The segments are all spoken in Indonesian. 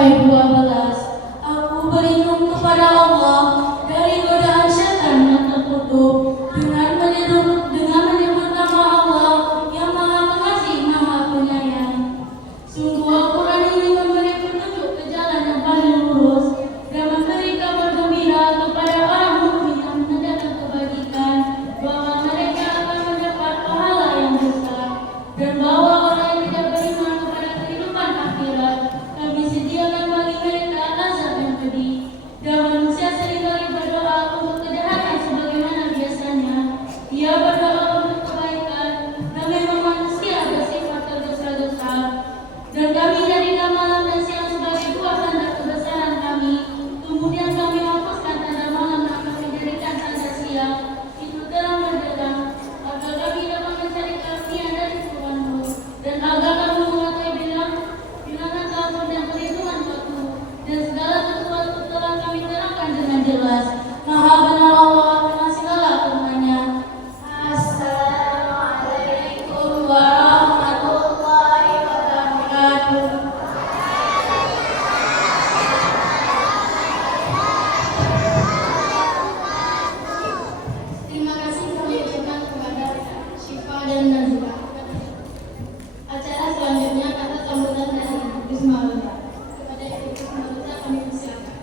sampai 12. Aku berlindung kepada Allah dari godaan syaitan yang terkutuk dengan menyebut nama Allah yang Maha Pengasih, Maha Penyayang. Sungguh Al-Quran ini memberi petunjuk ke jalan yang paling lurus dan memberi kabar gembira kepada orang mukmin yang mengerjakan kebajikan bahwa mereka akan mendapat pahala yang besar, dan bahwa orang yang tidak beriman kepada kehidupan akhirat kami sediakan bagi mereka azab yang pedih. Dan manusia seringkali berdoa untuk kejahatan sebagaimana biasanya ia berdoa untuk kebaikan, dan memang manusia bersifat tergesa-gesa. Dan kami jadikan malam dan siang sebagai dua tanda kebesaran kami, kemudian kami hapuskan tanda malam dan kami jadikan tanda siang itu terang benderang, agar kami dapat mencari karunia dari Tuhanmu, dan agar kamu mengetahui bilangan tahun dan perhitungan waktu, dan segala sesuatu telah kami terangkan dengan jelas. Maha benar Allah dengan segala firman-Nya. Assalamualaikum warahmatullahi wabarakatuh. Terima kasih kami ucapkan kepada Syifa dan Nazira. Acara selanjutnya atas sambutan dari Gus Maulida. Kepada Ibu Gus Maulida kami persilakan.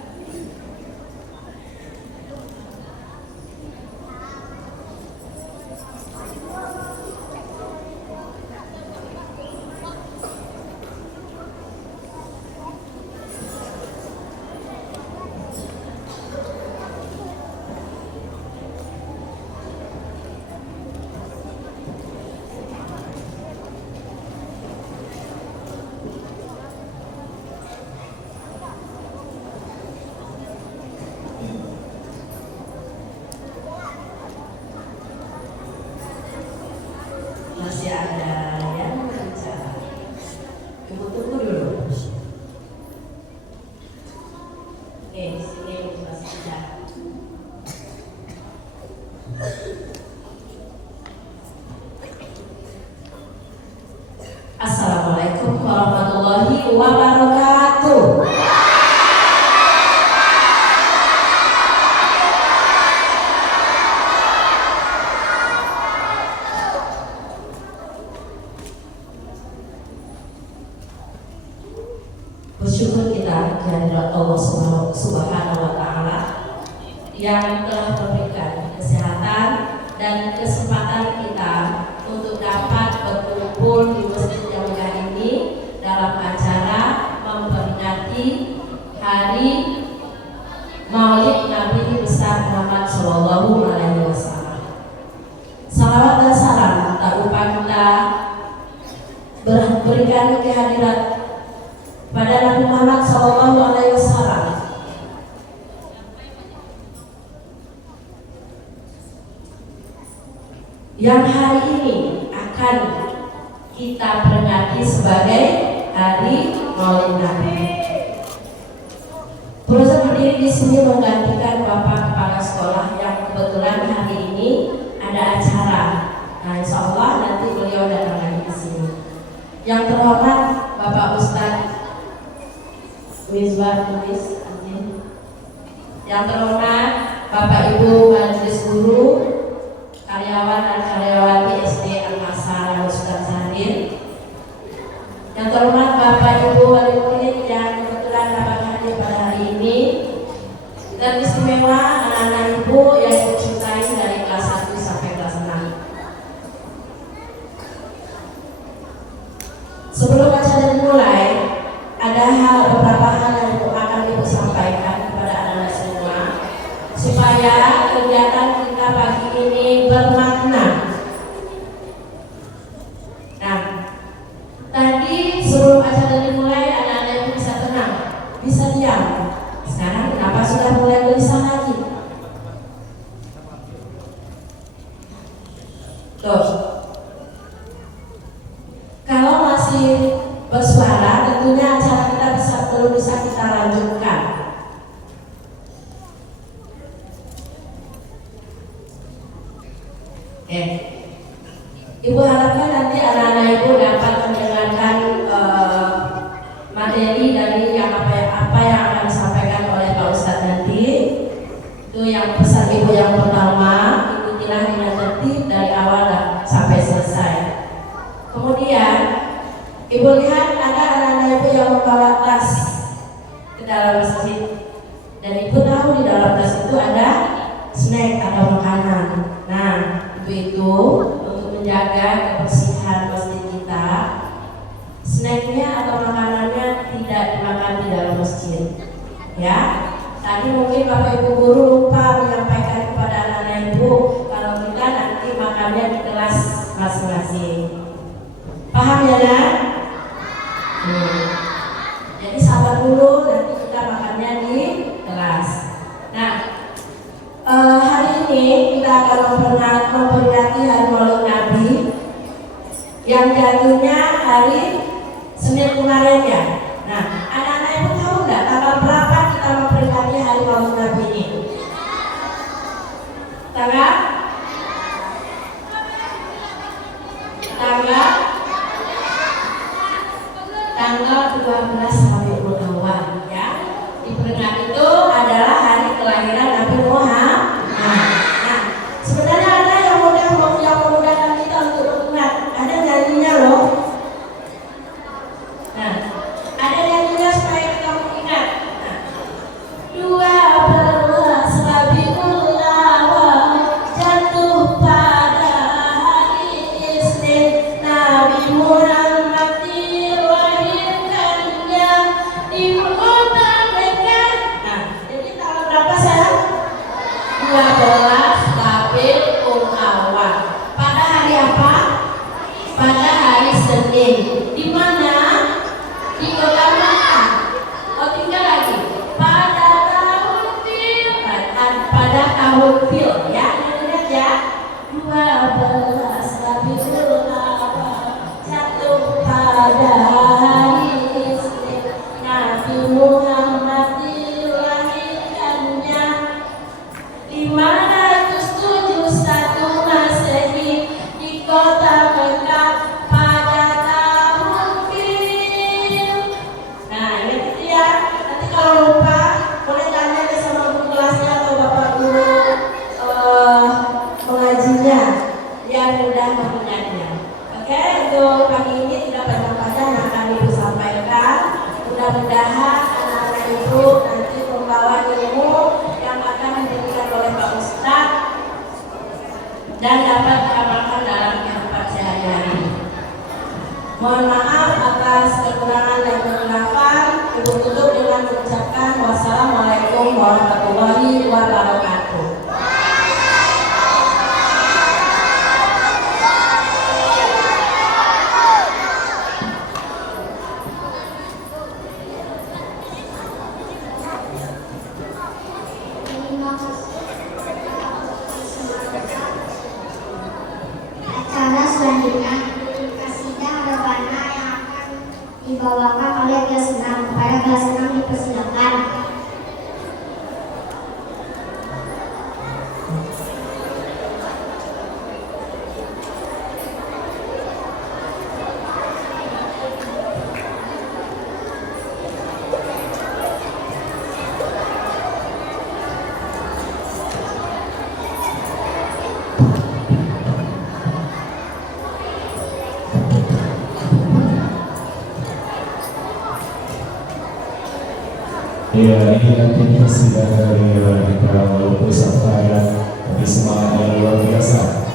Masih ada yang bicara. Ibu tunggu dulu. Sini masih ada. Assalamualaikum warahmatullahi wabarakatuh. Bersyukur kita kehadirat Allah Subhanahu wa Ta'ala yang telah memberikan kesehatan dan kesempatan kita untuk dapat berkumpul di masjid yang megah ini dalam acara memperingati Hari Maulid Nabi besar Muhammad Shallallahu Alaihi Wasallam. Salawat dan salam tak lupa kita berikan kehadirat pada Nabi Muhammad Shallallahu Alaihi Wasallam yang hari ini akan kita peringati sebagai Hari Maulid Nabi. Proses berdiri di sini menggantikan Bapak Kepala Sekolah yang kebetulan hari ini ada acara. Nah, insya Allah nanti beliau datang lagi di sini. Yang terhormat Bapak Ustadz Misbah Tulis, yang terhormat Bapak Ibu Majelis Guru, karyawan dan karyawati SD Al-Masar yang sudah hadir, yang terhormat Bapak Ibu Wali Murid yang kebetulan dapat hadir pada hari ini, dan istimewa anak-anak Ibu yang Ibu cintai dari kelas 1 sampai kelas 6. Sebelum acara dimulai, ada beberapa hal yang akan Ibu sampaikan kepada anak-anak semua supaya kegiatan kita pagi ini bermakna. Nah, tadi sebelum acara dimulai anak-anak Ibu bisa tenang, bisa diam. Sekarang kenapa sudah mulai gelisah lagi? Tuh, kalau masih bersuara tentunya acara kita belum bisa kita lanjutkan. Ibu harapkan nanti anak-anak Ibu dapat mendengarkan materi dan dari yang apa yang akan disampaikan oleh Pak Ustadz nanti. Itu yang pesan ibu yang pertama, ikutilah dengan tertib dari awal sampai selesai. Kemudian ibu lihat ada anak-anak ibu yang membawa tas ke dalam masjid, dan ibu tahu di dalam tas itu ada snack atau makanan. Nah, ibu itu untuk menjaga kebersihan masjid kita, snacknya atau makanannya tidak dimakan di dalam masjid. Ya, tadi mungkin Bapak Ibu guru lupa menyampaikan kepada anak-anak ibu kalau kita nanti makannya di kelas masing-masing. Paham ya, Nak? Jadi sabar dulu, nanti kita makannya di kelas. Nah, hari ini kita akan memperingati Hari Maulid Nabi yang jatuhnya hari Senin kemarin ya. Nah, anak-anak ibu tahu nggak tanggal berapa kita memperingati Hari Maulid Nabi ini? Tanggal 12 Rabiul Awal ya. Diperingati itu adalah hari kelahiran Nabi Muhammad. Nah, sebenarnya ada yang memudahkan kita untuk ingat. Ada nyanyinya loh. Nah, ada nyanyinya supaya kita ingat. Nah, 12 Rabiul Awal jatuh pada hari Isnin, Nabi Muhammad dilahirkannya di kota Mekah. Nah, jadi tanggal berapa saya? 12 Rabiul Awal. Pada hari apa? Pada hari Senin. Di mana? Di kota Mekah. Oh, tinggal lagi. Pada tahun fil. Pada tahun fil ya. Ingat ya. 12 Rabiul Awal jatuh pada hari Isnin, Nabi Muhammad dilahirkannya 571 Masehi di kota Mekah pada tahun fil. Nah, ingat itu ya. Nanti kalau lupa boleh tanya ke sama guru kelasnya atau bapak guru mengajinya biar mudah mengingatnya. Oke, untuk pagi ini tidak panjang-panjang yang akan ibu sampaikan. Mudah-mudahan anak-anak ibu nanti membawa ilmu yang akan diberikan oleh Pak Ustadz dan dapat diamalkan dalam kehidupan sehari-hari. Mohon maaf atas kekurangan dan kehilafan. Ibu tutup dengan mengucapkan wassalamualaikum warahmatullahi wabarakatuh. Acara selanjutnya kasidah rebana yang akan dibawakan oleh kelas 6. Kepada kelas 6 dipersilakan. Ya, ini nantinya sidang dari kita walaupun sampai tapi semangatnya luar biasa.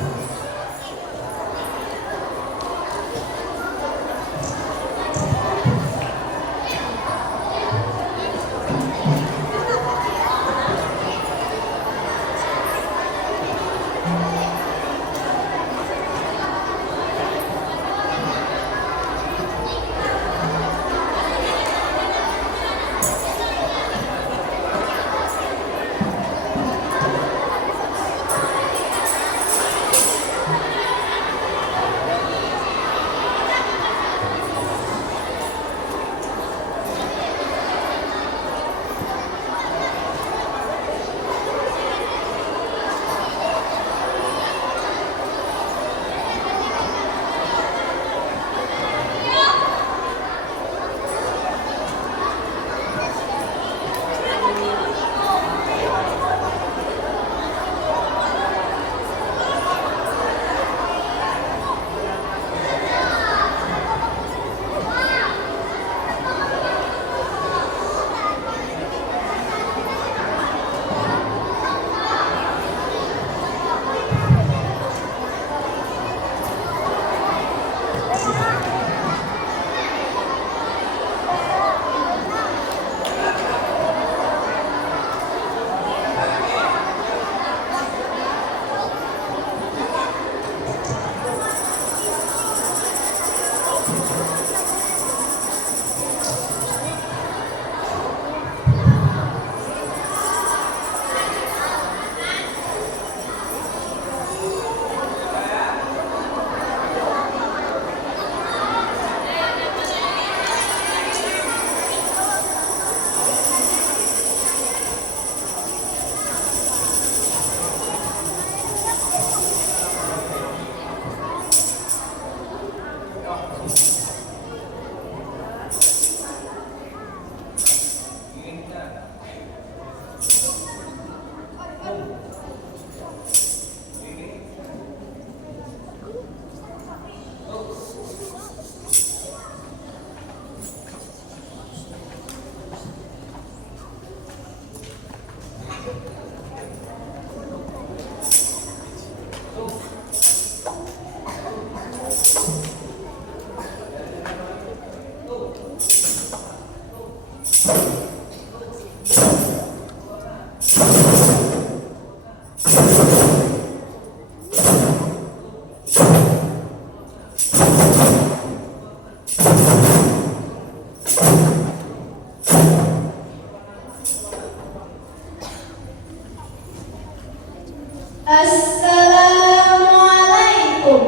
Assalamualaikum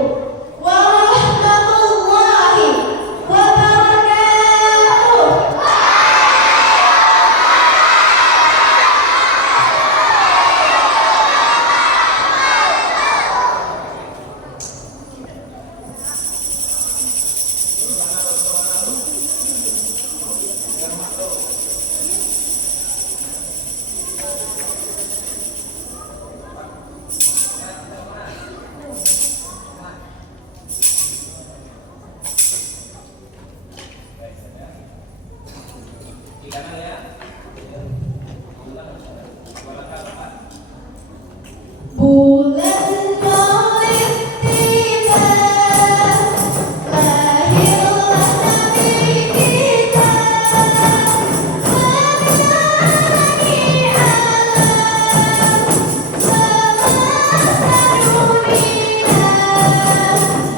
warahmatullahi wabarakatuh. Bulan Maulid tiba, lahirlah Nabi kita, menerangi alam semesta dunia.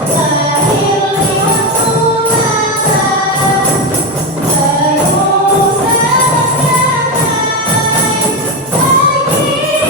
Lahir liwat malam, bayu sangat damai bagi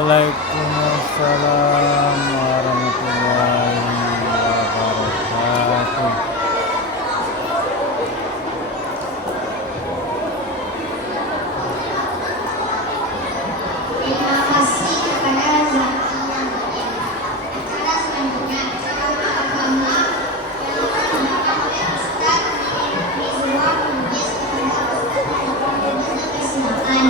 Waalaikumsalam warahmatullahi wabarakatuh. Terima kasih kepada Zakian. Acara selanjutnya ceramah agama yang akan dibawakan oleh Ustaz Rizwan Lubis kepada Ustaz Lubis dipersilakan.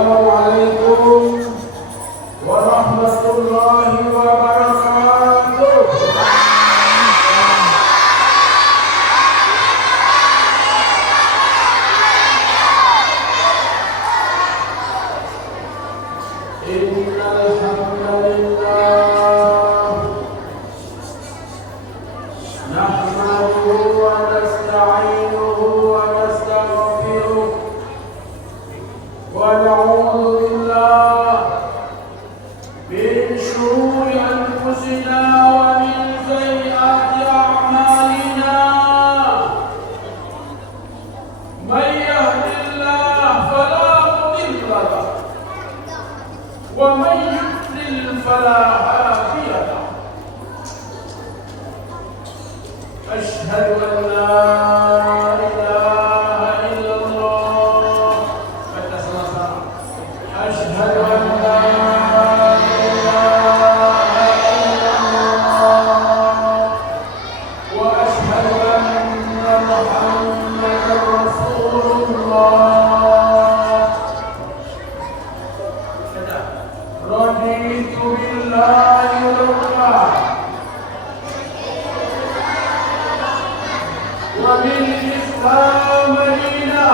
Assalamualaikum warahmatullahi wabarakatuh. Innal hamdalillah nahmaduhu wa nasta'inuhu wa nastaghfiruh ونعوذ بالله من شرور أنفسنا ومن سيئات أعمالنا من يهد الله فلا مضل له ومن يضلل فلا هادي له أشهد أن لا أشهد أن لا إله إلا الله وأشهد أن محمدا رسول الله رضيت بالله ربا وبالإسلام دينا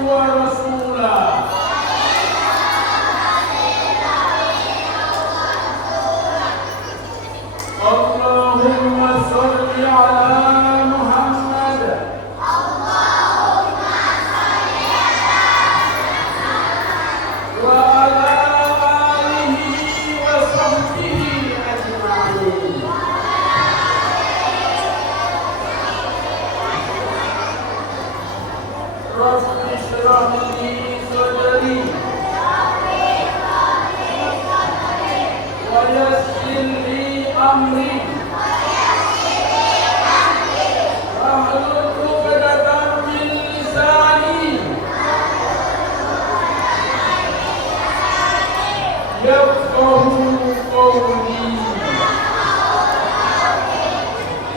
ورسولا اللهم صل على محمد وعلى آله وصحبه أجمعين. رب اشرح لي صدري ويسر لي أمري واحلل عقدة من لساني يفقهوا قولي.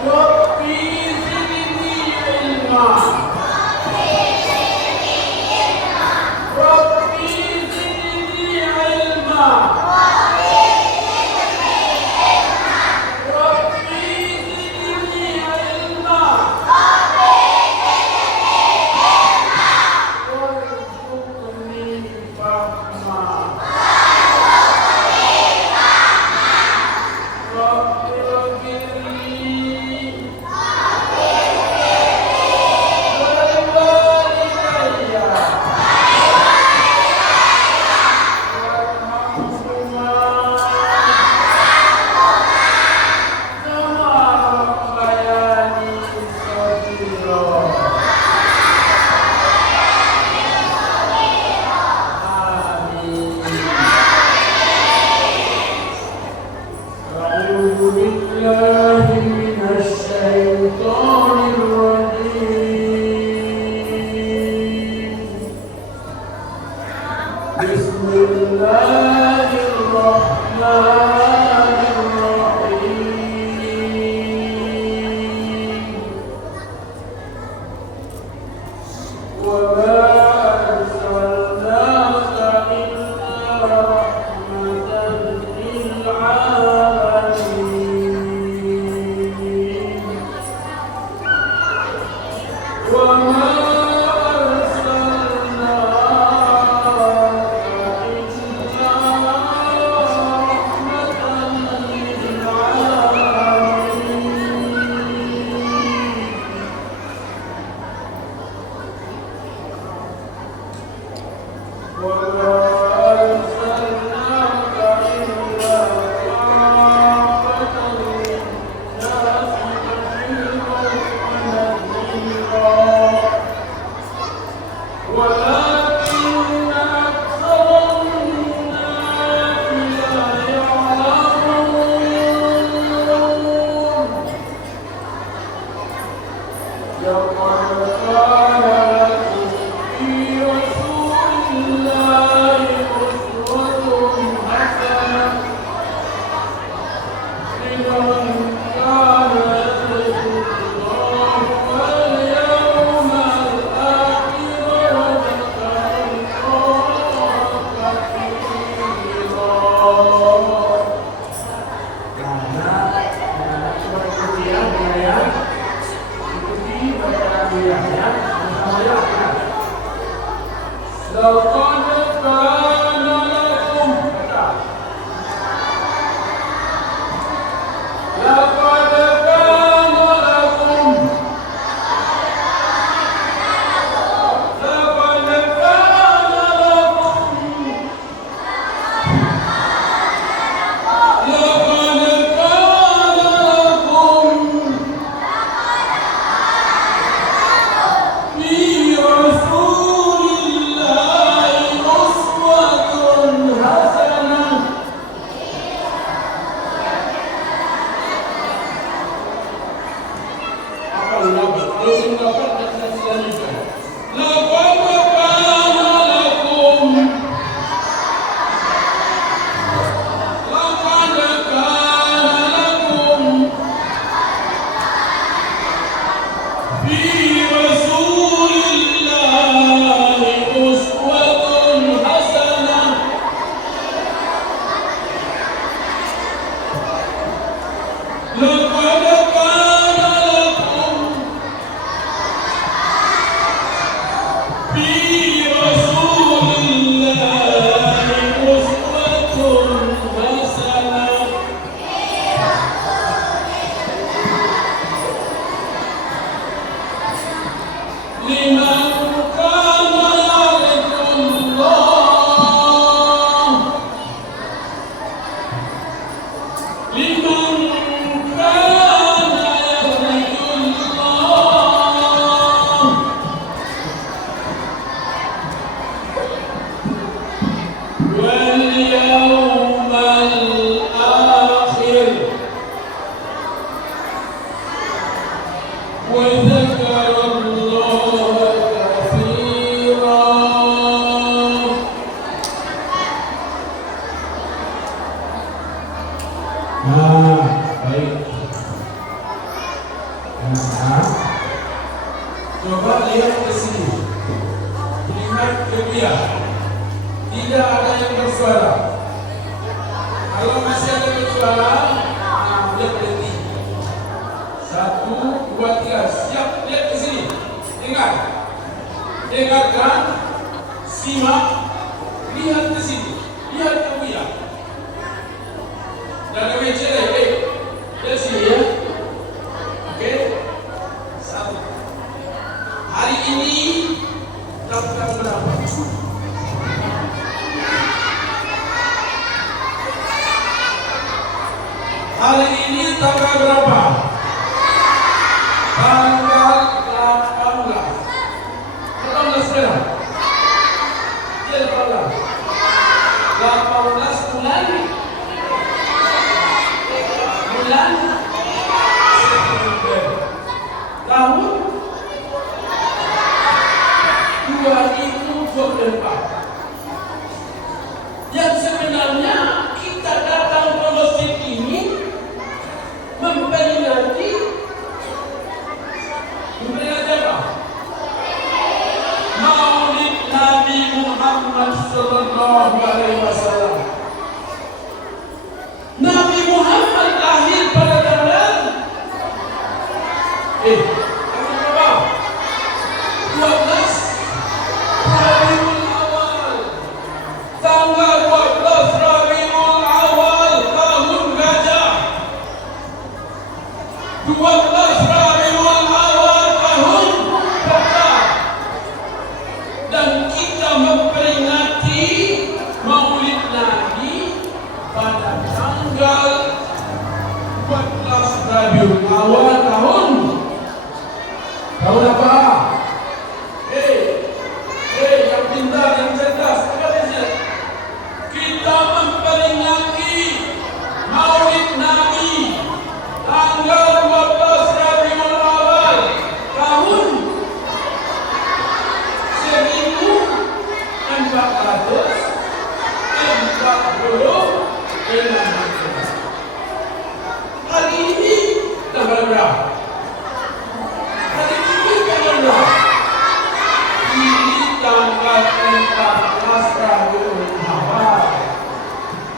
ربي زدني علما ربي زدني علما ربي زدني علما وارزقني فهما رب اغفر لي tanggal 12 Rabiul Awal tahun tetap nasrul hawa.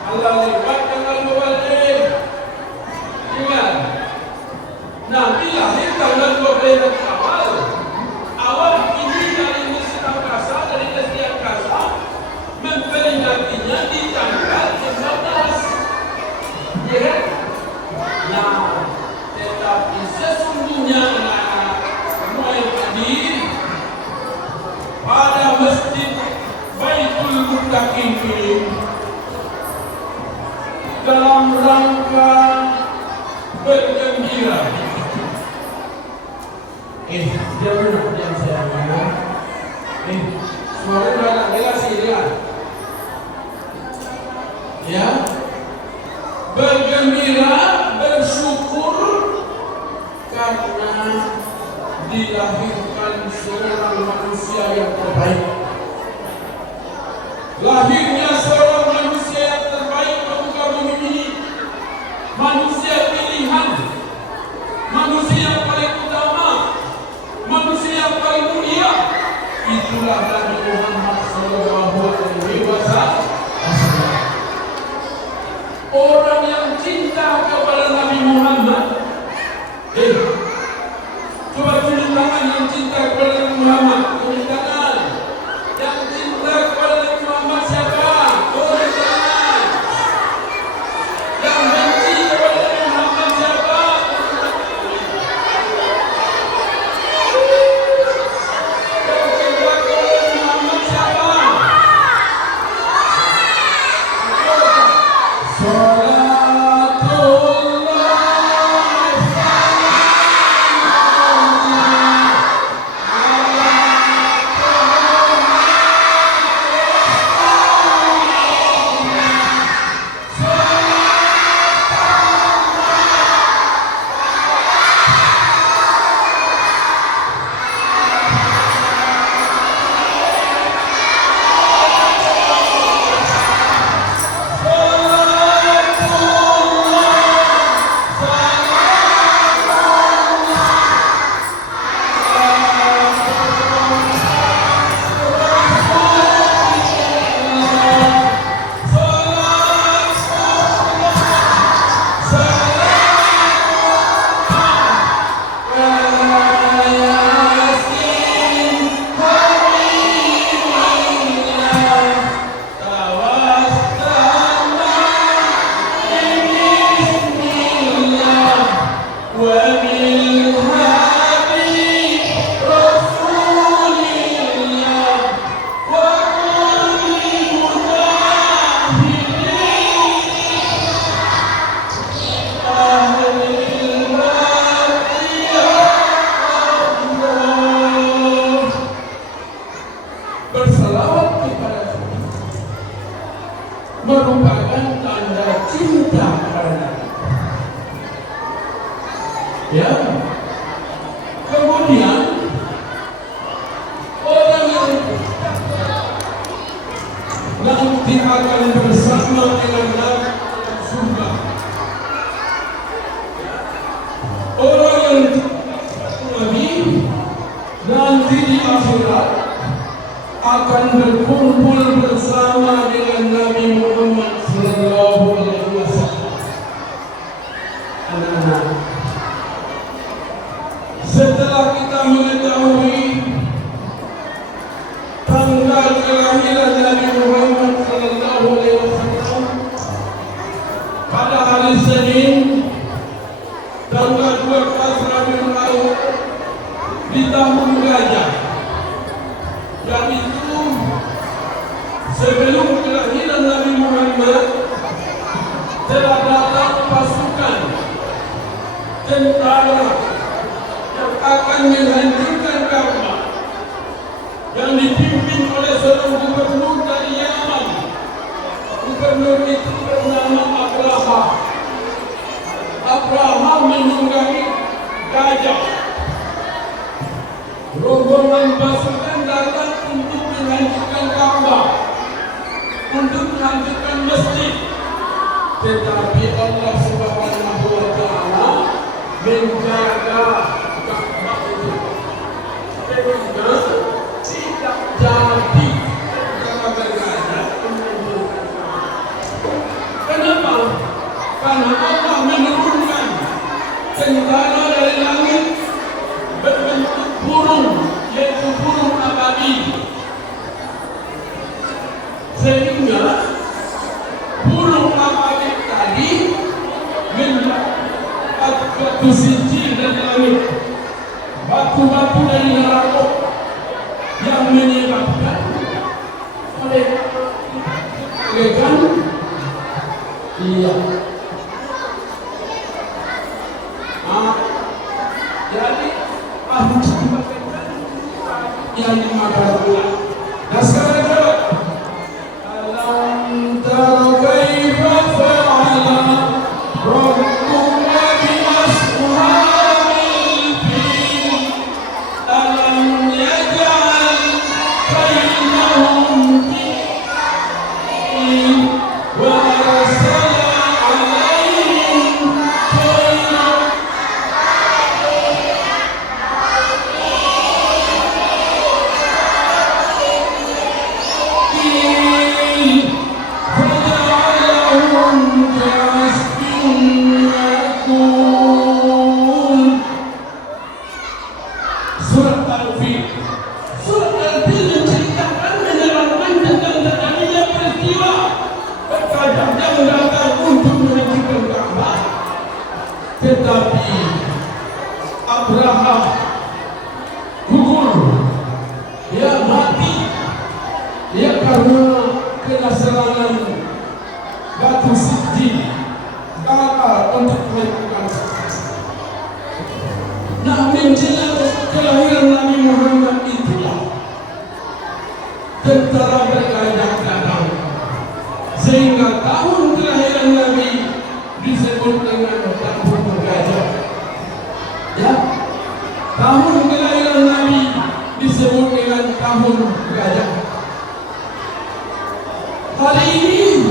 Allah lewat dengan wajib. Ingat, Nabi lahir tanggal 12 awal. Awal ini dari Masjid Al-Aqsa, dari Masjid Al-Aqsa, memperingatinya di tanggal 15. Ya kan? Nah, tetapi sesungguhnya anak-anak semua yang hadir pada Masjid Baitul Muttaqin ini dalam rangka bergembira. Dia benar yang saya ngomong. Suara banyak jelas lihat. Ya, bergembira, bersyukur karena dilahirkan seorang manusia yang terbaik. Lahirnya seorang manusia yang terbaik di muka bumi ini, manusia pilihan, manusia yang paling utama, manusia yang paling mulia. Itulah Nabi Muhammad SAW. Orang yang cinta kepada Nabi Muhammad, coba tunjuk tangan yang cinta kepada Nabi Muhammad. Tunjuk tangan. Yang cinta kepada Nabi Muhammad siapa? Tunjuk tangan. Yang benci kepada Nabi Muhammad siapa? Yang cinta kepada Nabi Muhammad siapa? Berselawat kepada Tuhan merupakan tanda cinta kepada Nabi. Ya. Kemudian orang yang nanti akan bersama dengan Nabi dalam surga. Orang yang Nabi nanti di akhirat akan berkumpul bersama dengan Nabi Muhammad SAW. Anak-anak, setelah kita mengetahui tanggal kelahiran Nabi Muhammad SAW pada hari Senin tanggal 12 Rabiul Awal di tahun Gajah, dan itu sebelum kelahiran Nabi Muhammad telah datang pasukan tentara yang akan menghancurkan Ka'bah yang dipimpin oleh seorang gubernur dari Yaman. Gubernur itu bernama Abraha. Abraha menunggangi gajah. Rombongan pasukan datang untuk menghancurkan Ka'bah, untuk menghancurkan masjid. Tetapi Allah Subhanahu wa Ta'ala menjaga Ka'bah itu sehingga tidak jadi batu dari neraka yang menyebabkan kan? Iya. Jadi yang dimakan pula. Nah sekarang jawab. Alam tara kaifa fa'ala rabbuka bi ashabil fil. Alam yaj'al kaidahum wa arsala 'alaihim tayran Surat Al-Fil. Surat Al-Fil menceritakan menerangkan tentang terjadinya peristiwa terkadangnya mendatang untuk menciptakan Ka'bah. Tetapi Abraham gugur, dia mati, dia karena kena serangan batu Sijil, gagal untuk melakukan nah menjelang kelahiran Nabi Muhammad itulah tentara bergajah datang, sehingga tahun kelahiran Nabi disebut dengan tahun bergajah. Ya, tahun kelahiran Nabi disebut dengan tahun bergajah. Hari ini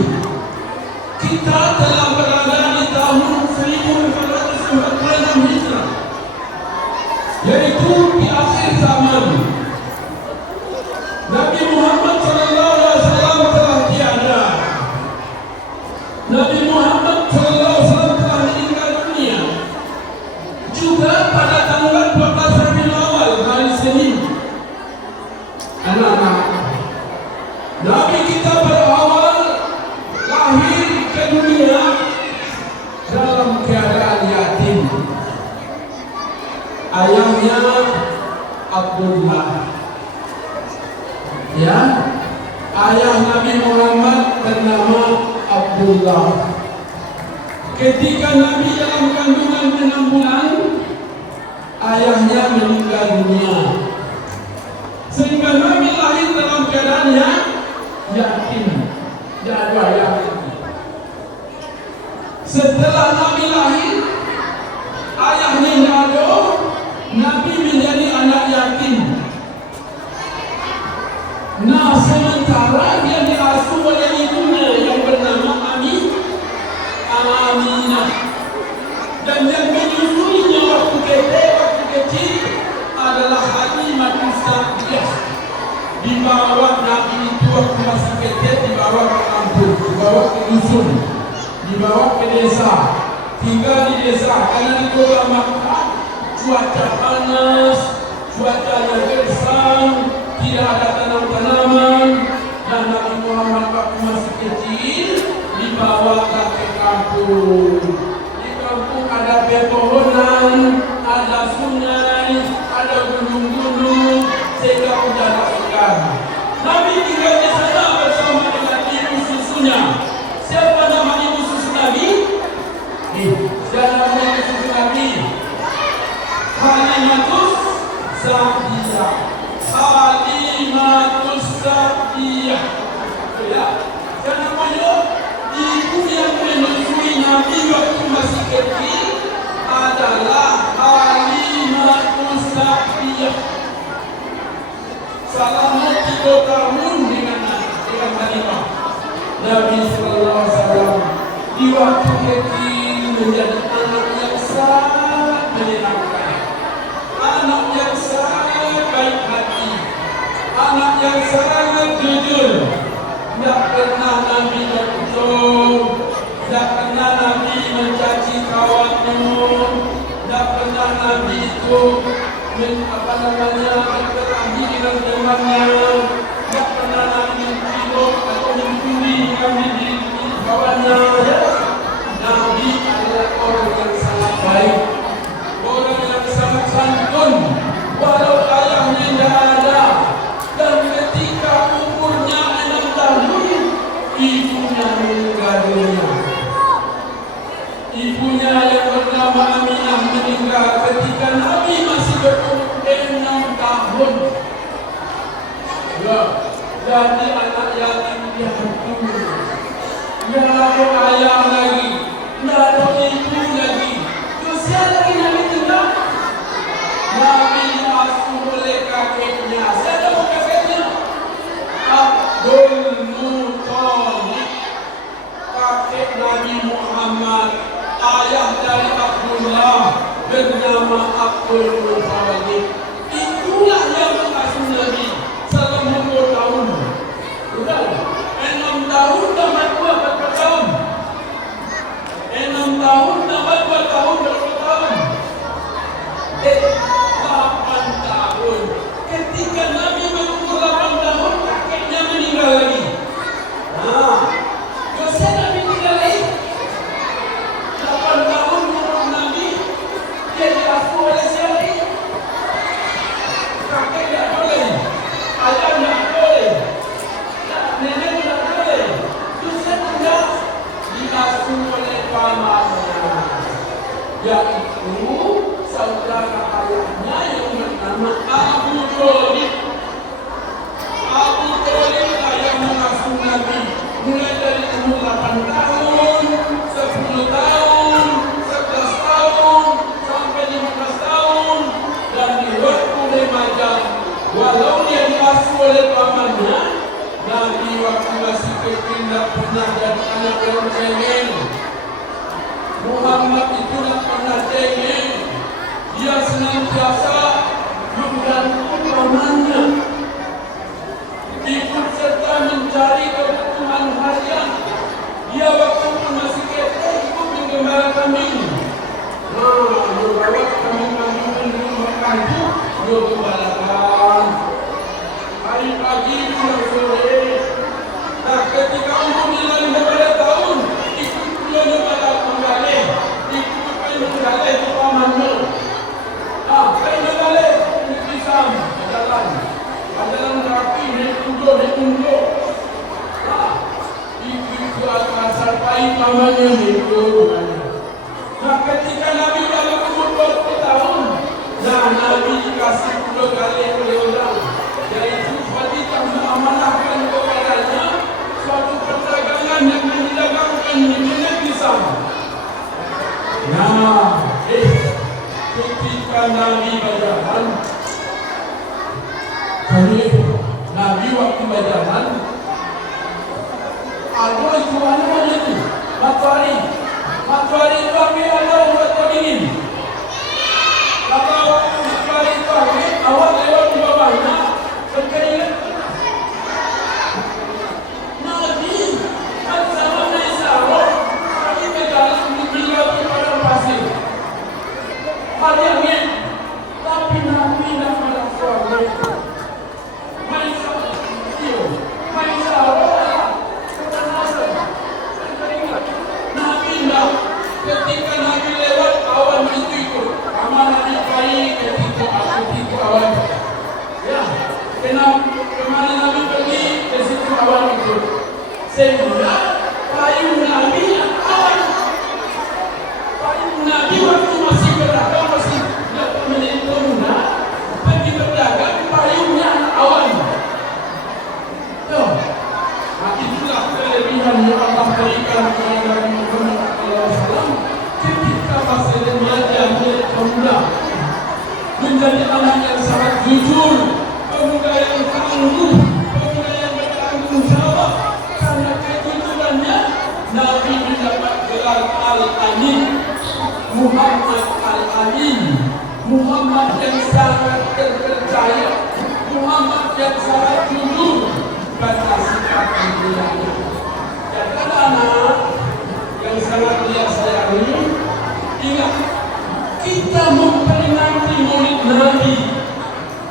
kita telah berada di tahun 1446 Hijrah, yaitu di akhir zaman. Nabi Muhammad SAW telah tiada. Nabi Muhammad SAW telah meninggal dunia. Juga pada tanggal 12 Rabiul Awal, hari Senin. Anak-anak, Nabi kita berawal lahir ke dunia dalam keadaan yatim. Ayahnya Abdullah, ya, ayah Nabi Muhammad bernama Abdullah. Ketika Nabi dalam kandungan 6 bulan, ayahnya meninggal dunia, sehingga Nabi lahir dalam keadaan yatim. Dia yatim. Setelah Nabi lahir, ayahnya tidak ada, Nabi menjadi anak yatim. Nah, sementara dia diasuh oleh ibunya yang bernama Aminah, dan yang menyusuinya waktu kecil adalah Halimah Sa'diyah. Dibawa Nabi itu waktu masih kecil, dibawa ke kampung, dibawa ke dusun, dibawa ke desa, tinggal di desa karena di kota Makkah cuaca panas, cuacanya gersang, tidak ada tanam-tanaman, dan Nabi Muhammad waktu masih kecil dibawa ke kampung. Di kampung ada pepohonan, ada sungai, ada gunung-gunung, sehingga udara segar. Nabi tinggal di sana bersama dengan ibu susunya. Siapa nama ibu susu Nabi? Siapa nama ibu susu Nabi? Halimatus Sa'diyah. Halimatus Sa'diyah. Ya, kenapa ya? Ibu yang menyusui Nabi waktu masih kecil adalah Halimatus Sa'diyah. Selama 3 tahun dengan Halimah, Nabi SAW di waktu kecil menjadi anak yang sangat menyenangkan, anak yang sangat baik hati, anak yang sangat jujur. Tidak pernah Nabi berkutuk, tidak pernah Nabi mencaci kawannya, tidak pernah Nabi itu berkelahi dengan temannya, tidak pernah Nabi mencibuk atau mencuri dengan kawannya. Nabi adalah orang yang sangat baik, orang yang sangat santun, walau ayahnya tidak ada. Dan ketika umurnya 6 tahun, ibunya meninggal dunia. Ibunya yang bernama Aminah meninggal ketika Nabi masih berumur 6 tahun. Ya, jadi anak yatim piatu. Tidak ada ayah lagi, tidak ada ibu lagi. Usia lagi Nabi tinggal. Nabi diasuh oleh kakeknya. Siapa nama kakeknya? Abdul Muthalib, kakek Nabi Muhammad. Ayah dari Abdullah bernama Abdul Muthalib. Itulah yang mengasuh Nabi selama 10 tahun. Sudah 6 tahun dapat 2 tahun. 6 tahun dapat 2 tahun berapa tahun? 8 tahun. Ketika Nabi berumur 8 tahun, kakeknya meninggal lagi. Nah, dosa Nabi meninggal lagi. 8 tahun umur Nabi, dia diasuh oleh siapa? Kakek tidak boleh, ayah tidak boleh, nenek tidak boleh. Dosa tidak diasuh oleh pamannya, yaitu saudara ayahnya yang bernama Abu Thalib. Abu Thalib yang mengasuh Nabi mulai dari umur 8 tahun, 10 tahun, 11 tahun, sampai 15 tahun, dan di waktu remaja. Walau dia diasuh oleh pamannya, Nabi waktu masih kecil tidak pernah jadi anak yang cengeng. Muhammad itu tidak pernah cengeng. Dia senantiasa membantu pamannya, ikut serta mencari kebutuhan harian. Dia waktu masih kecil ikut menggembala kambing. Nah, membawa kambing-kambing di rumah itu, dia gembalakan. Hari pagi dan sore. Nah, ketika umurnya 15 tahun, ikut pula menggembala, ikut menggembala ke pamannya. Saya mengalir di pisang, jalan kaki, naik tunduk. Itu asal pahit pamannya itu. Nah, ketika Nabi baru umur 20 tahun, nah Nabi dikasih 2 kali oleh orang, yaitu Khadijah mengamanahkan kepadanya suatu perdagangan yang mendagangkan minyak pisang. Nah, ketika Nabi berjalan, Nabi waktu berjalan, ada itu mana itu? Matahari itu ambil ada buat dingin. Kalau matahari itu ambil, awak lewat di bawahnya, berkeringat. Nabi bersama Naisarah, Nabi berjalan melewati padang pasir. Hadiahnya, tapi Nabi tidak melakukan itu. Ketika Nabi lewat, awan itu ikut. Aman Nabi baik ketika aku ikut awan. Ya, kemana Nabi pergi, ke situ awan ikut. Sehingga payung Nabi awan. Payung Nabi waktu masih berdagang, masih menjadi pemuda, pergi berdagang, payungnya awan. Nah, itulah kelebihan yang Allah berikan kepada Nabi Muhammad SAW ketika masih remaja menjadi pemuda, menjadi anak yang sangat jujur, pemuda yang tangguh, pemuda yang bertanggung jawab. Karena kejujurannya, Nabi mendapat gelar Al-Amin, Muhammad Al-Amin, Muhammad yang sangat terpercaya, Muhammad yang sangat jujur. Kata sifat kemuliaannya. Jadi anak yang sangat dia sayangi, ingat, kita memperingati Maulid Nabi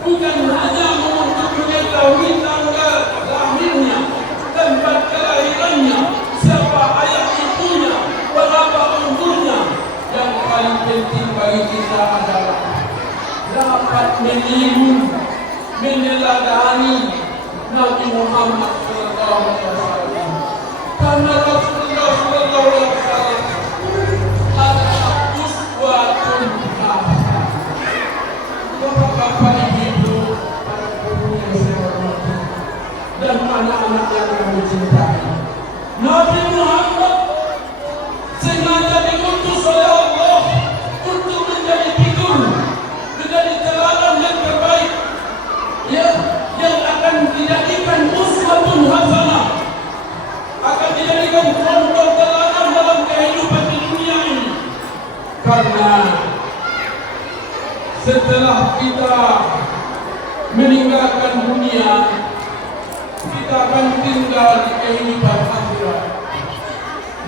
bukan hanya untuk mengetahui tanggal lahirnya, tempat kelahirannya, siapa ayah ibunya, berapa umurnya. Yang paling penting bagi kita adalah dapat meniru, meneladani Nabi Muhammad SAW. Karena Rasulullah SAW adalah uswatun hasanah. Bapak-bapak, ibu-ibu, para guru yang saya hormati, dan anak-anak yang kami cintai, Nabi Muhammad sengaja diutus oleh Allah untuk menjadi figur, menjadi teladan yang terbaik, yang akan dijadikan uswatun hasanah, akan dijadikan contoh teladan dalam kehidupan di dunia ini. Karena setelah kita meninggalkan dunia, kita akan tinggal di kehidupan akhirat.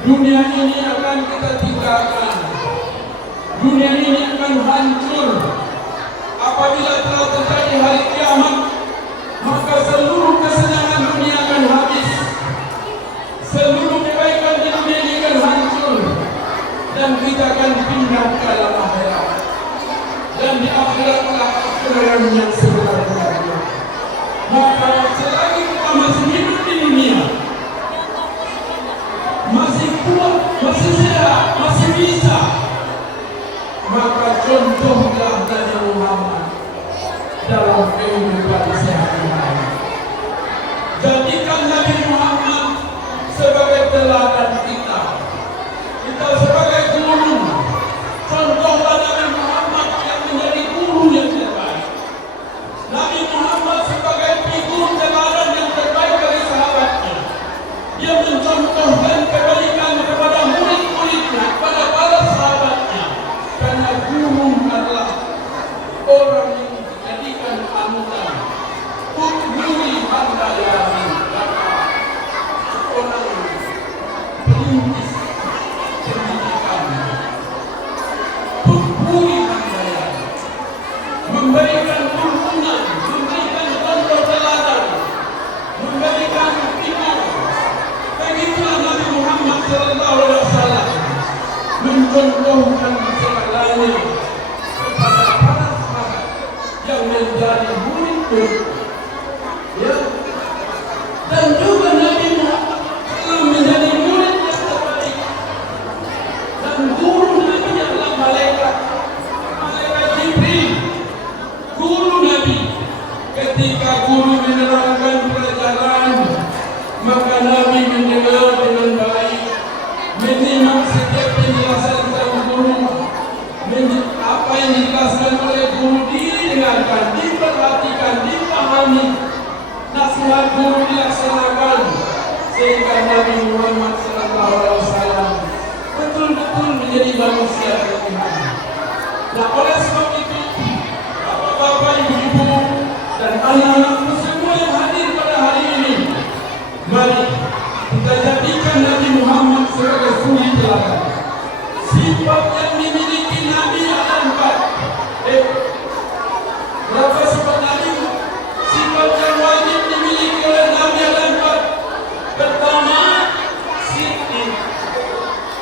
Dunia ini akan kita tinggalkan. Dunia ini akan hancur. Apabila telah terjadi hari kiamat, maka seluruh kesenangan dunia akan habis. Seluruh kebaikan di dunia ini akan hancur. Dan kita akan pindah ke dalam akhirat. Dan di akhiratlah kebenaran yang sebenarnya. Maka selagi kita masih hidup di dunia, masih kuat, masih sehat, masih bisa, maka contohlah Nabi Muhammad dalam kehidupan sehari-hari. Jadikan Nabi Muhammad sebagai teladan kita. Kita sebagai guru, contohlah Nabi Muhammad yang menjadi guru yang terbaik. Nabi Muhammad sebagai figur teladan yang terbaik dari sahabatnya. Dia mencontohkan kebaikan kepada murid-muridnya, kepada para sahabatnya. Karena guru adalah orang yang dijadikan panutan. Guru handayani, orang perintis pendidikan. Guru handayani memberikan tuntunan, memberikan contoh teladan, memberikan figur. Begitulah Nabi Muhammad SAW mencontohkan segalanya kepada para sahabat yang menjadi murid-murid. Ya. Dan juga Nabi Muhammad telah menjadi murid yang terbaik. Dan guru Nabi adalah malaikat Jibril. Guru Nabi, ketika guru menerangkan pelajaran, maka Nabi mendengar dengan baik, menyimak setiap penjelasan sang guru, apa yang dijelaskan oleh guru didengarkan, diperhatikan, dipahami, nasihat guru dilaksanakan, sehingga Nabi Muhammad SAW betul-betul menjadi manusia Tuhan. Nah, oleh sebab itu, bapak-bapak, ibu-ibu, dan anak-anakku semua yang hadir pada hari ini, mari kita jadikan Nabi Muhammad sebagai suri teladan. Sifat yang dimiliki Nabi ada 4. Berapa sifat Nabi? Sifat yang wajib dimiliki oleh Nabi ada 4. Pertama, siddiq.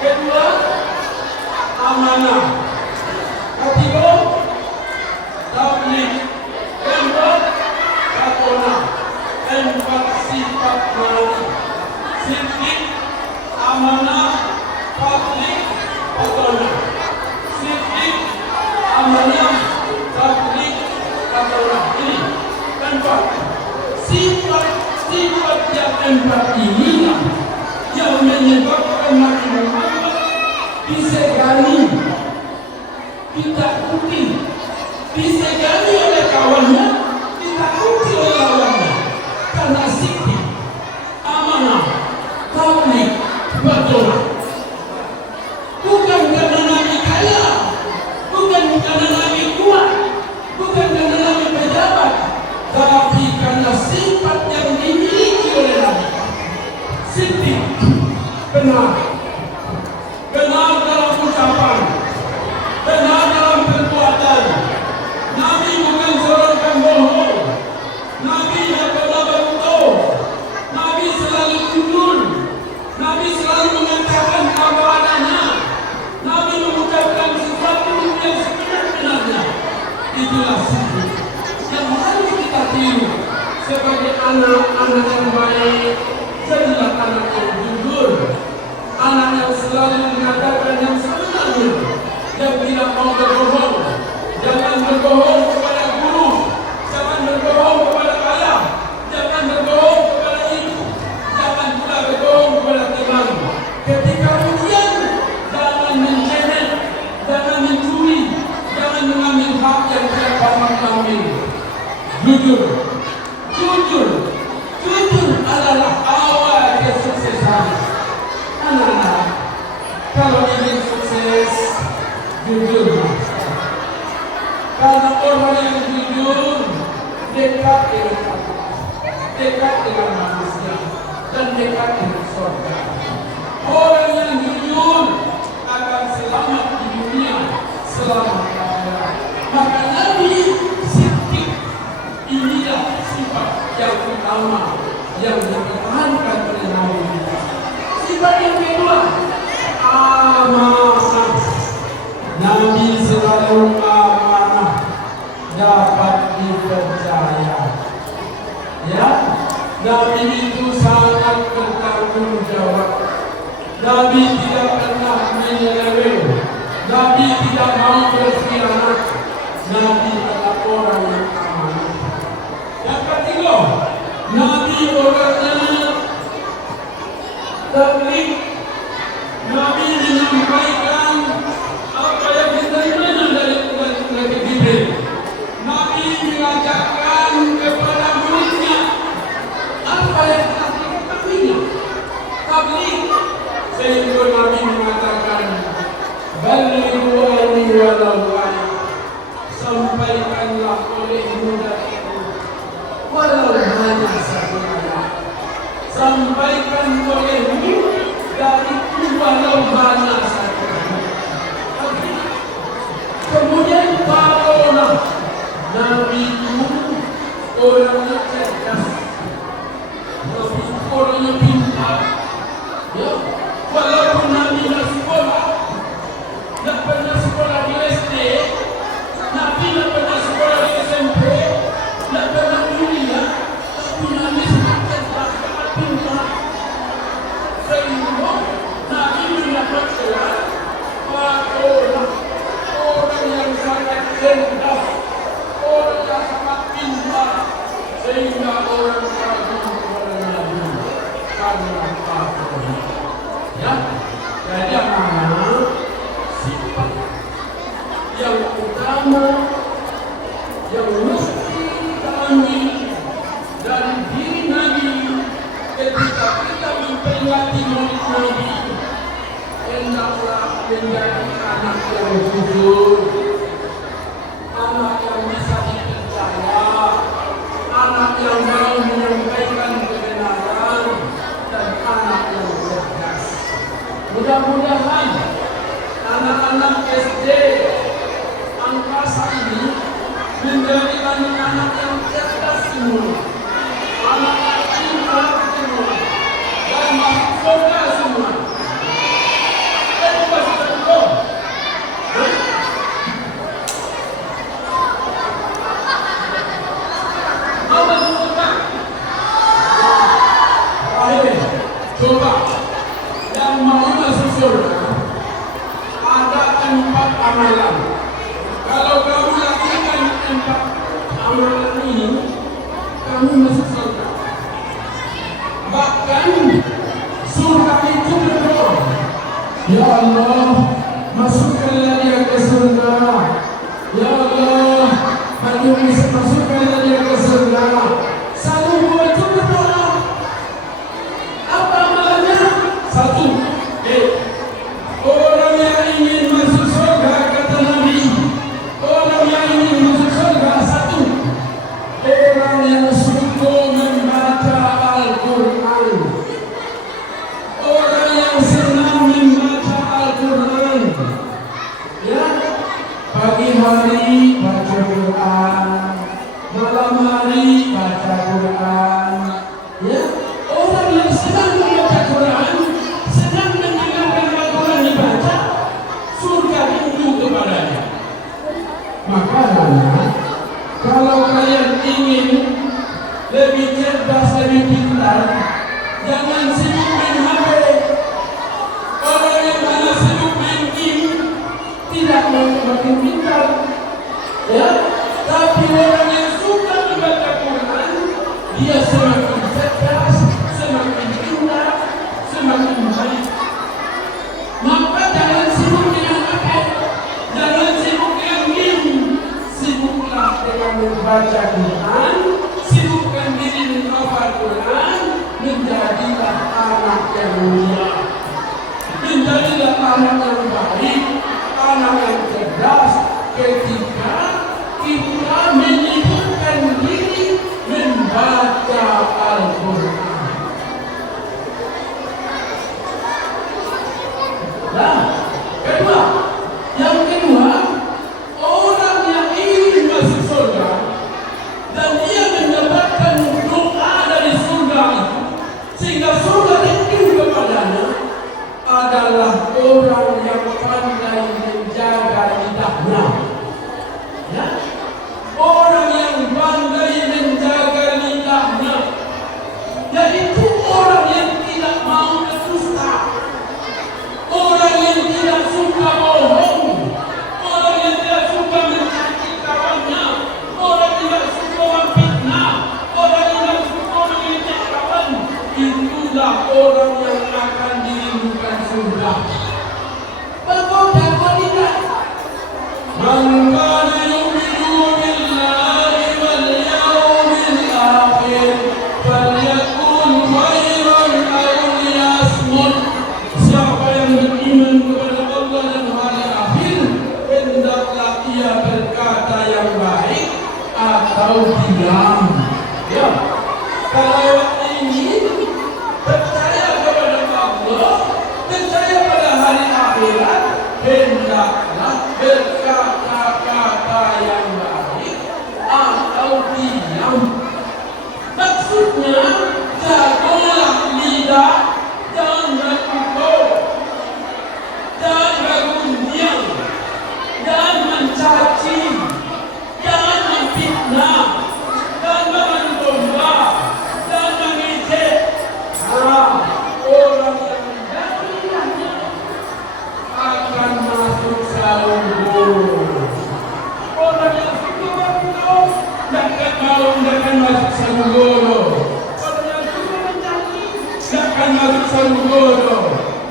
Kedua, amanah. Ketiga, tabligh. Keempat, katonah. 4 sifat Nabi. Siddiq, amanah, tabligh, katonah. Siddiq, amanah, tabligh, katonah. Ini 4 sifat yang 4 inilah yang menyebabkan Nabi Muhammad disegani, ditakuti, disegani oleh kawannya, ditakuti oleh lawannya. Karena siddiq, amanah, tabligh, katonah. Bukan karena Nabi kaya, bukan karena Nabi kuat, bukan karena Nabi pejabat, tapi karena sifat yang dimiliki oleh Nabi. Siddiq, benar dalam ucapan, benar dalam perbuatan. Nabi bukan seorang pembohong. Nabi tidak pernah berbohong. Nabi selalu jujur. Nabi selalu mengatakan apa adanya. Nabi mengucapkan sesuatu yang sebenar-benarnya. Itulah tiru. Sebagai anak-anak yang baik, jadilah anak yang jujur, anak yang selalu mengatakan yang sebenarnya, yang tidak mau berbohong. Jangan berbohong kepada guru, jangan berbohong kepada ayah, jangan berbohong kepada ibu, jangan pula berbohong kepada teman. Ketika ujian, jangan menjerit, jangan mencuri, jangan mengambil hak yang tidak patut ambil. Jujur, jujur, jujur adalah awal kesuksesan. Anak-anak, kalau ingin sukses, jujur. Karena orang yang jujur dekat dengan Allah, dekat dengan manusia, dan dekat dengan surga. Orang yang jujur akan selamat di dunia, selamat di akhirat. Maka Nabi Siddiq inilah sifat yang utama yang dipertahankan oleh Nabi. Sifat yang kedua, amanah. Nabi selalu amanah, dapat dipercaya. Ya, Nabi itu sangat bertanggung jawab. Nabi tidak pernah menyeleweng. Nabi tidak mau berkhianat. Nabi adalah orang yang amanah. Yang ketiga, Nabi orangnya tabligh. Nabi menyampaikan apa yang diterimanya dari Jibril. Nabi mengajarkan kepada muridnya apa yang telah diketahuinya. Tabligh. Sehingga Nabi mengatakan, balighu anni walau ayat. Sampaikanlah olehmu dariku walau hanya satu ayat. Sampaikan olehmu dariku walau hanya satu ayat. Kemudian taruhlah Nabi itu orangnya cerdas, Nabi orangnya pintar. Ya, walaupun Nabi tidak sekolah, tidak pernah sekolah di SD, Nabi tidak pernah sekolah di SMP, tidak pernah kuliah, tapi Nabi sangat cerdas, sangat pintar. Sehingga Nabi mendapat gelar orang yang sangat cerdas, orang yang sangat pintar, sehingga orang kagum kepada Nabi karena apa? Ya, jadi mana sifat yang utama yang mesti kita ambil dari diri Nabi ketika kita memperingati Maulid Nabi. Hendaklah menjadi anak yang jujur, anak yang bisa dipercaya, anak yang mau menyampaikan kebenaran, dan anak yang cerdas. Mudah-mudahan anak-anak SD angkasa ini menjadi anak-anak yang cerdas semua, anak yang pintar semua, dan masuk surga semua. Coba yang mau masuk surga ada 4 amalan. Kalau kamu lakukan 4 amalan ini, kamu masuk surga. Bahkan surga itu berdoa, ya Allah, masukkanlah dia ke surga. Ya Allah, masukkanlah dia ke surga. Selalu itu berdoa. Apa amalannya? 1, orang yang ingin masuk surga, kata Nabi, orang yang ingin masuk surga 1, orang yang suka membaca Al-Quran, orang yang senang membaca Al-Quran. Ya, pagi hari baca Quran, malam hari baca Quran. Ya, orang yang senang membaca Quran, senang mendengarkan Al-Quran dibaca, surga rindu kepadanya. Maka kalau kalian ingin lebih cerdas, lebih pintar. Jangan sibuk main HP. Orang yang hanya sibuk main game tidak makin pintar. Ya, tapi orang yang suka membaca Quran, dia semakin cerdas, semakin pintar, semakin baik. Maka jangan sibuk dengan HP, jangan sibuk dengan game, sibuklah dengan membaca Quran, sibukkan diri menghafal Quran, menjadilah anak yang mulia, menjadilah anak yang baik, anak yang cerdas. Ketika kita menyibukkan diri membaca Al-Quran. Nah, yang kedua, orang yang ingin masuk surga dan dia mendapatkan doa dari surga itu, sehingga surga rindu kepadanya, adalah orang yang pandai menjaga lidahnya. Ya? Orang yang pandai menjaga lidahnya, yaitu orang yang tidak mau berdusta, orang yang tidak suka bohong, orang yang tidak suka mencaci kawannya, orang yang tidak suka memfitnah, orang yang tidak suka mengejek kawan. Itulah orang yang akan dirindukan surga. Bagaimana kau tidak? Man kana yu'minu billahi wal yawmil akhir falyakun khairan aw liyasmut. Siapa yang beriman kepada Allah dan hari akhir, hendaklah ia berkata yang baik atau diam. Ya, kalau ini percaya kepada Allah, percaya pada hari akhirat, hendaklah berkata-kata yang baik atau diam. Maksudnya, jagalah lidah, jangan berkumpul, jangan bergunjing, jangan mencaci, jangan memfitnah, jangan mendomba, jangan mengejek. Orang yang menjaga lidahnya akan masuk surga. Orang yang suka berkumpul takkan masuk surga. Orang yang suka mencaci takkan masuk surga.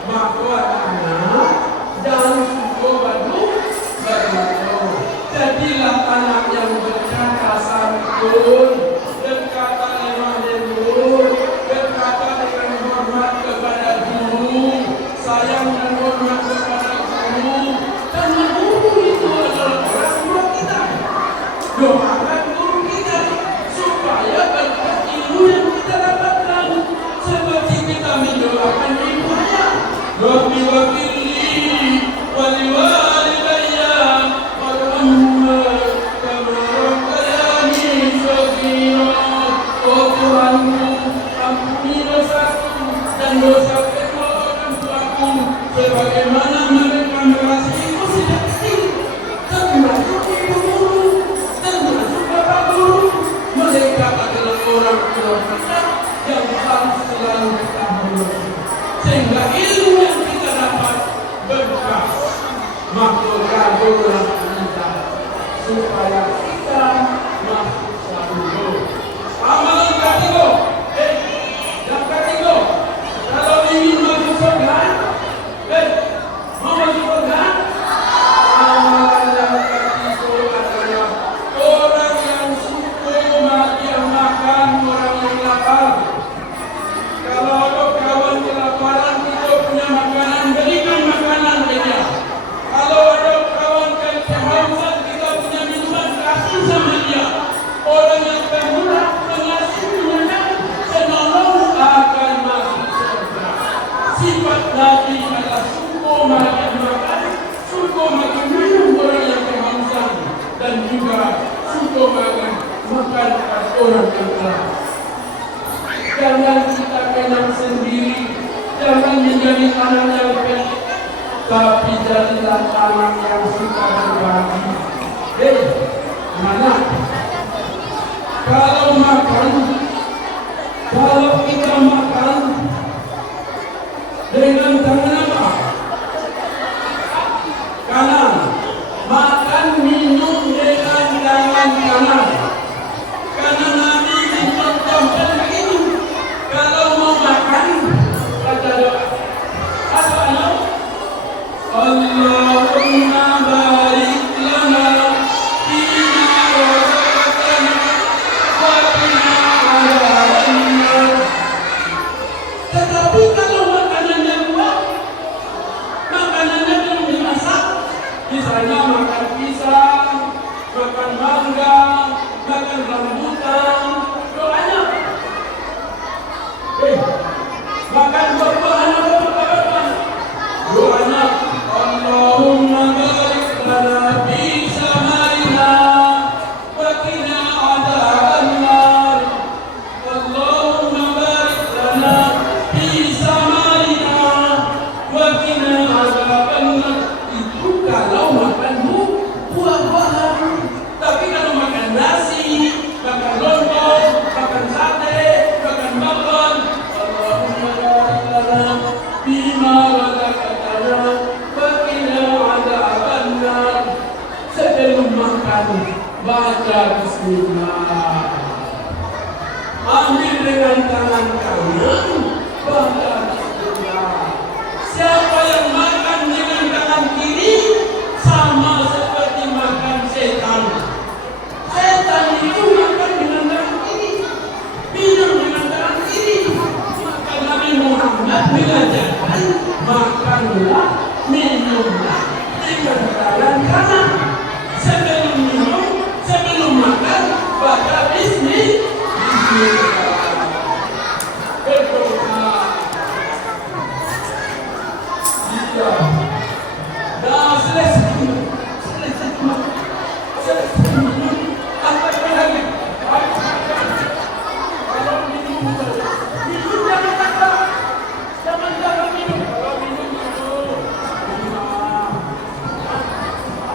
Maka anak jangan suka berkumpul. Jadilah anak yang berkata santun, berkata lemah lembut, berkata dengan hormat kepada guru, sayang dan hormat kepada guru. Karena guru itu adalah orang tua kita. Doakan guru kita supaya berkat ilmu yang kita dapatkan, seperti kita mendoakan ibu ayah. Rabbi wakili wali walidayya warhamma kama rabbayani shaghira. Oh Tuhanku, ampuni dosaku dan dosa kedua orang tuaku, sebagaimana mereka mengasihiku sejak kecil. Termasuk ibu guru, termasuk bapak guru. Mereka adalah orang tua kita yang harus selalu kita hormati, sehingga ilmu yang kita dapat berkah. Maka jagalah lidah supaya kita masuk surga. Amalan ketiga, yang ketiga, kalau ingin masuk surga, mau masuk surga, amalan yang ketiga adalah orang yang suka makan orang yang lapar. Kalau ada kawan kelaparan, kita punya makanan, berikan makanan saja. Kalau ada kawan kehausan, kita punya minuman, kasih sama dia. Orang yang pemurah, pengasih, penyayang, penolong akan masuk surga. Sifat Nabi adalah suka makan, suka makan minum orang yang kehausan, dan juga suka makan orang yang lapar. Jangan kita kenyang sendiri, jangan menjadi anak yang pelit, tapi jadilah anak yang suka berbagi. Mana? Kalau makan Baca bismillah. Ambil dengan tangan kanan, baca bismillah. Siapa yang makan dengan tangan kiri sama seperti makan setan. Setan itu makan dengan tangan kiri, minum dengan tangan kiri. Maka Nabi Muhammad mengajarkan makanlah, minumlah dengan tangan kanan. Sebelum minum, sebelum makan, baca bismillah. Berdoa. Iya. Dah selesai. Apa lagi? Kalau minum, jangan kata. Jangan minum. Kalau minum dulu.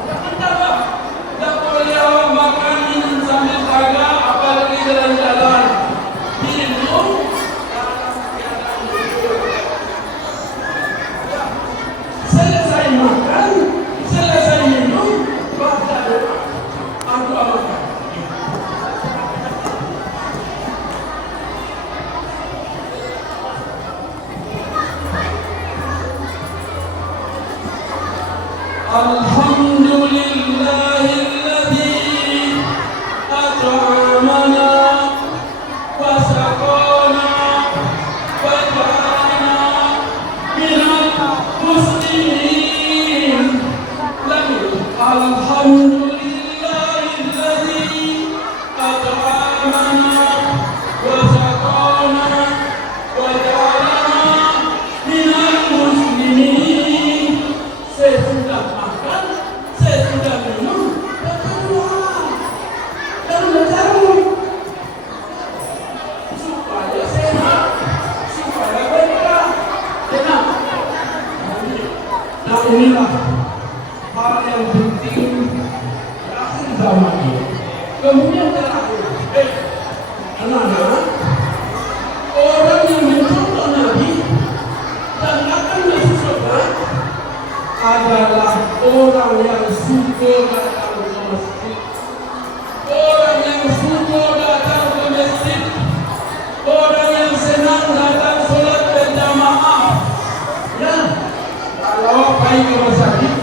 Jangan kata. Tak boleh orang makan minum sambil jaga, apalagi jalan-jalan. Minum. Selesai makan, selesai minum, baca doa. Aku amalkan. Alhamdulillahilladzi at'amana wa saqana wa ja'alana minal muslimin. Alhamdulillahilladzi at'amana wa saqana wa ja'alana minal muslimin. Sesudah makan, sesudah minum, baca doa dan baca supaya sehat, supaya berkah. Tenang. Nah inilah hal yang penting di akhir zaman ini. Kemudian terakhir, anak-anak, orang yang mencontoh Nabi dan akan masuk surga adalah orang yang suka datang ke masjid. Orang yang suka datang ke masjid. Orang yang senang datang sholat berjamaah. Ya, kalau pergi ke masjid,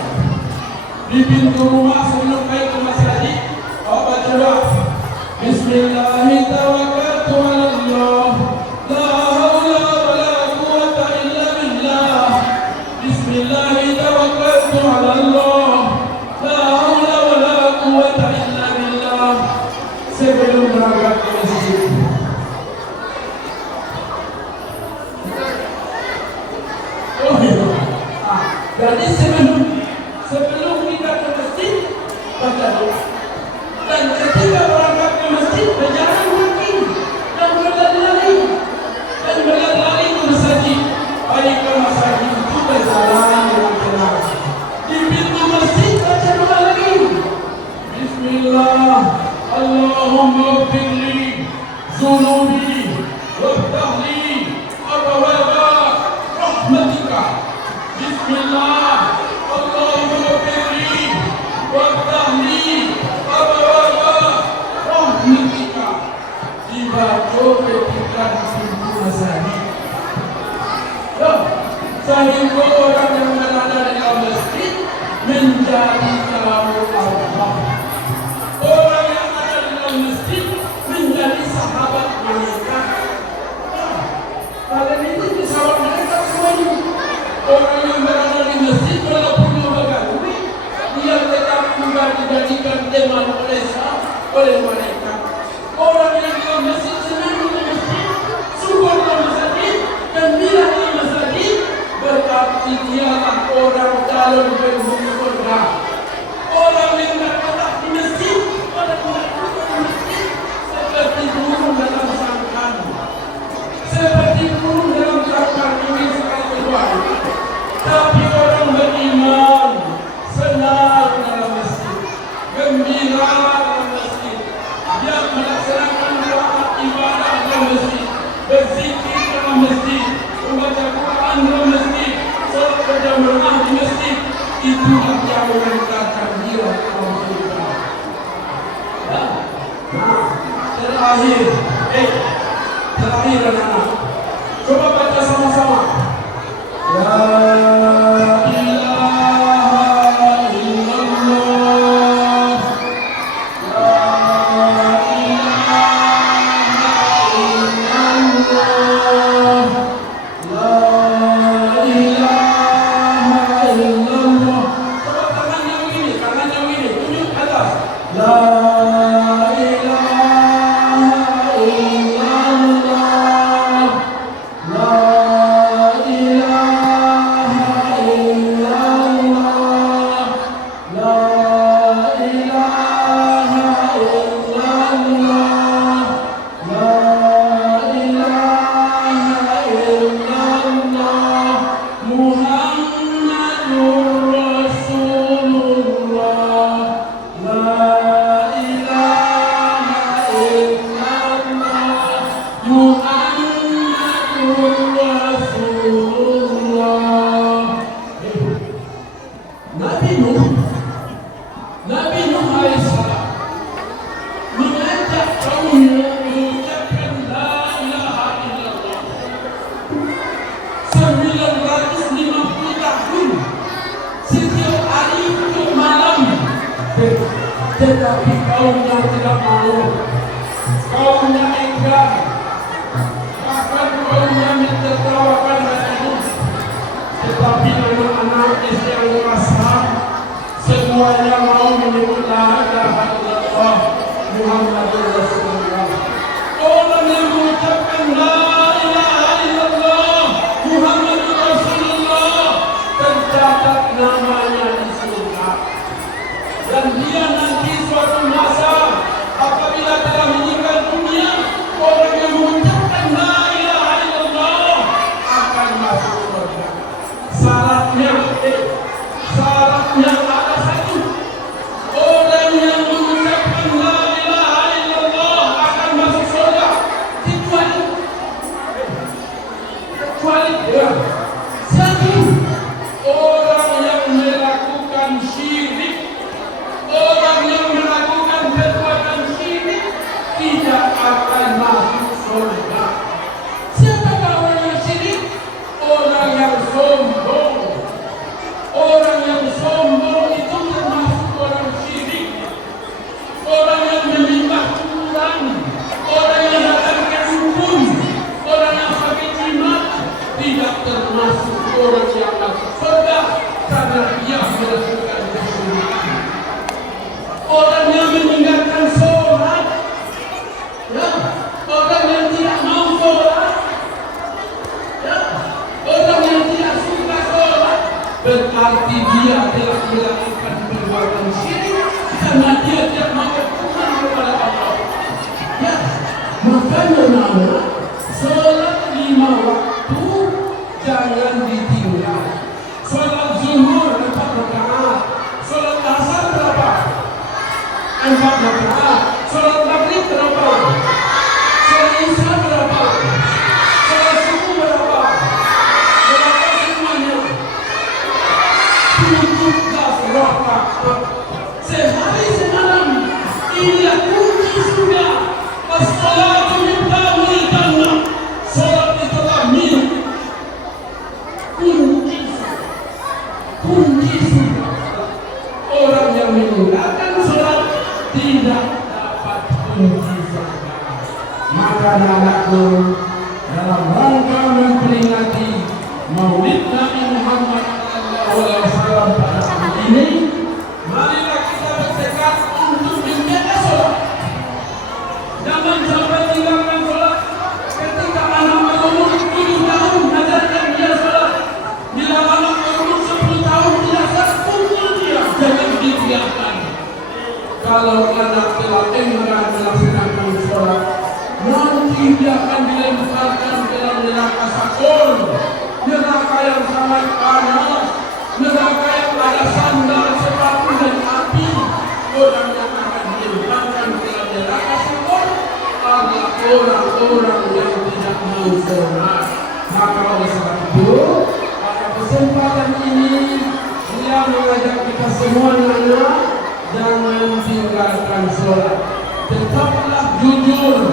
di pintu rumah sebelum pergi ke masjid, baca doa. Bismillahirrahmanirrahim. La haula wa la quwwata illa billah. Bismillahirrahmanirrahim. La haula wa la quwwata illa billah. Sebelum berangkat ke masjid. Oh iya. Jadi sebelum kita ke masjid baca doa. Dan ketika berangkat ke masjid berjalan kaki dan berlari-lari ke masjid. Baik ke masjid itu berjalan dengan tenang. Di pintu masjid baca doa lagi. Bismillah. Allahumma ighfirli dzunubi waftah li abwaaba rahmatika. Bismillah. Allahumma ighfirli waftah li abwaaba rahmatika. Dibaca ketika di pintu masjid. Sehingga orang yang berada di dalam masjid menjadi tamu Allah. Orang yang ada di dalam masjid menjadi sahabat mereka. Kalian ini sahabat mereka semuanya. Orang yang berada di masjid walaupun bergabung, dia tetap juga dijadikan teman oleh mereka. Orang yang di masjid senang di masjid, syukur di masjid, gembira di masjid, berarti dialah orang calon penghuni surga. Orang yang berkata di masjid, orang yang berkata di masjid, seperti burung dalam sangkan. Seperti burung dalam sangkan ini sekali kedua. Tapi orang beriman, senang dalam masjid, gembira dalam masjid. Dia melaksanakan doa ibadah dalam masjid, berzikir dalam masjid, membaca Quran dalam masjid, salat berjamaah di masjid. Itu yang mengantarkan dia ke surga. terakhir anak-anak. Coba baca sama-sama. La ilaha illallah. La ilaha illallah. La ilaha illallah. Coba tangan yang ini, tunjuk ke atas. La Nabi Nuh alaihissalam mengajak kaumnya mengucapkan la ilaha illallah 950 tahun setiap hari untuk malam, tetapi kaumnya tidak mau, kaumnya enggan, bahkan kaumnya mentertawakan Nabi Nuh. Tetapi anak-anak istri yang merasa semuanya mau menyebut la ilaha illallah Muhammadur Rasulullah. Orang yang mengucapkan la ilaha illallah Muhammadur Rasulullah tercatat namanya di surga. Dan dia nanti suatu masa apabila telah meninggal dunia, orang yang mengucapkan la ilaha illallah akan masuk surga. Syaratnya ada satu. Orang yang mengucapkan la ilaha illallah akan masuk surga, kecuali satu, orang yang melakukan syirik. Orang yang melakukan perbuatan syirik tidak akan masuk surga. Siapakah orang yang syirik? Orang yang sombong. Orang yang sombong itu termasuk orang syirik. Orang yang menyembah Tuhan, orang yang melakukan hukum, orang yang pakai jimat tidak termasuk orang yang masuk surga karena dia melakukan kesyirikan. Orang yang meninggalkan sholat, ya, orang yang tidak mau sholat, ya, orang yang tidak suka sholat, berarti dia telah melakukan perbuatan syirik karena dia tidak mau berkenan kepada Allah. Ya, makanya nama sholat 5 waktu jangan ditinggal. Sholat zuhur 4 rakaat, sholat asar berapa? 4 rakaat. Sholat maghrib berapa? Sholat isya berapa? Sholat subuh berapa? Berapa semuanya? 17 rakaat sehari semalam. Inilah kunci surga. As-salatu miftahul jannah. Salat itulah milik kunci surga. Orang yang meninggalkan salat tidak dapat kunci surga. Maka anakku, dalam rangka memperingati Maulid Nabi Muhammad SAW pada hari ini, marilah kita bertekad untuk menjaga sholat. Jangan sampai tinggalkan sholat. Ketika anak berumur 7 tahun, ajarkan dia sholat. Bila anak berumur 10 tahun tidak sholat, pukul dia, jangan dibiarkan. Kalau anak telah enggan melaksanakan sholat, nanti dia akan dilemparkan ke dalam neraka sakor, neraka yang sangat panas, neraka yang ada sandal, sepatu dan api. Orang yang akan dilemparkan ke dalam neraka sakor adalah orang-orang yang tidak mau sholat. Maka oleh sebab itu, pada kesempatan ini dia mengajak kita semuanya jangan tinggalkan sholat. Tetaplah jujur,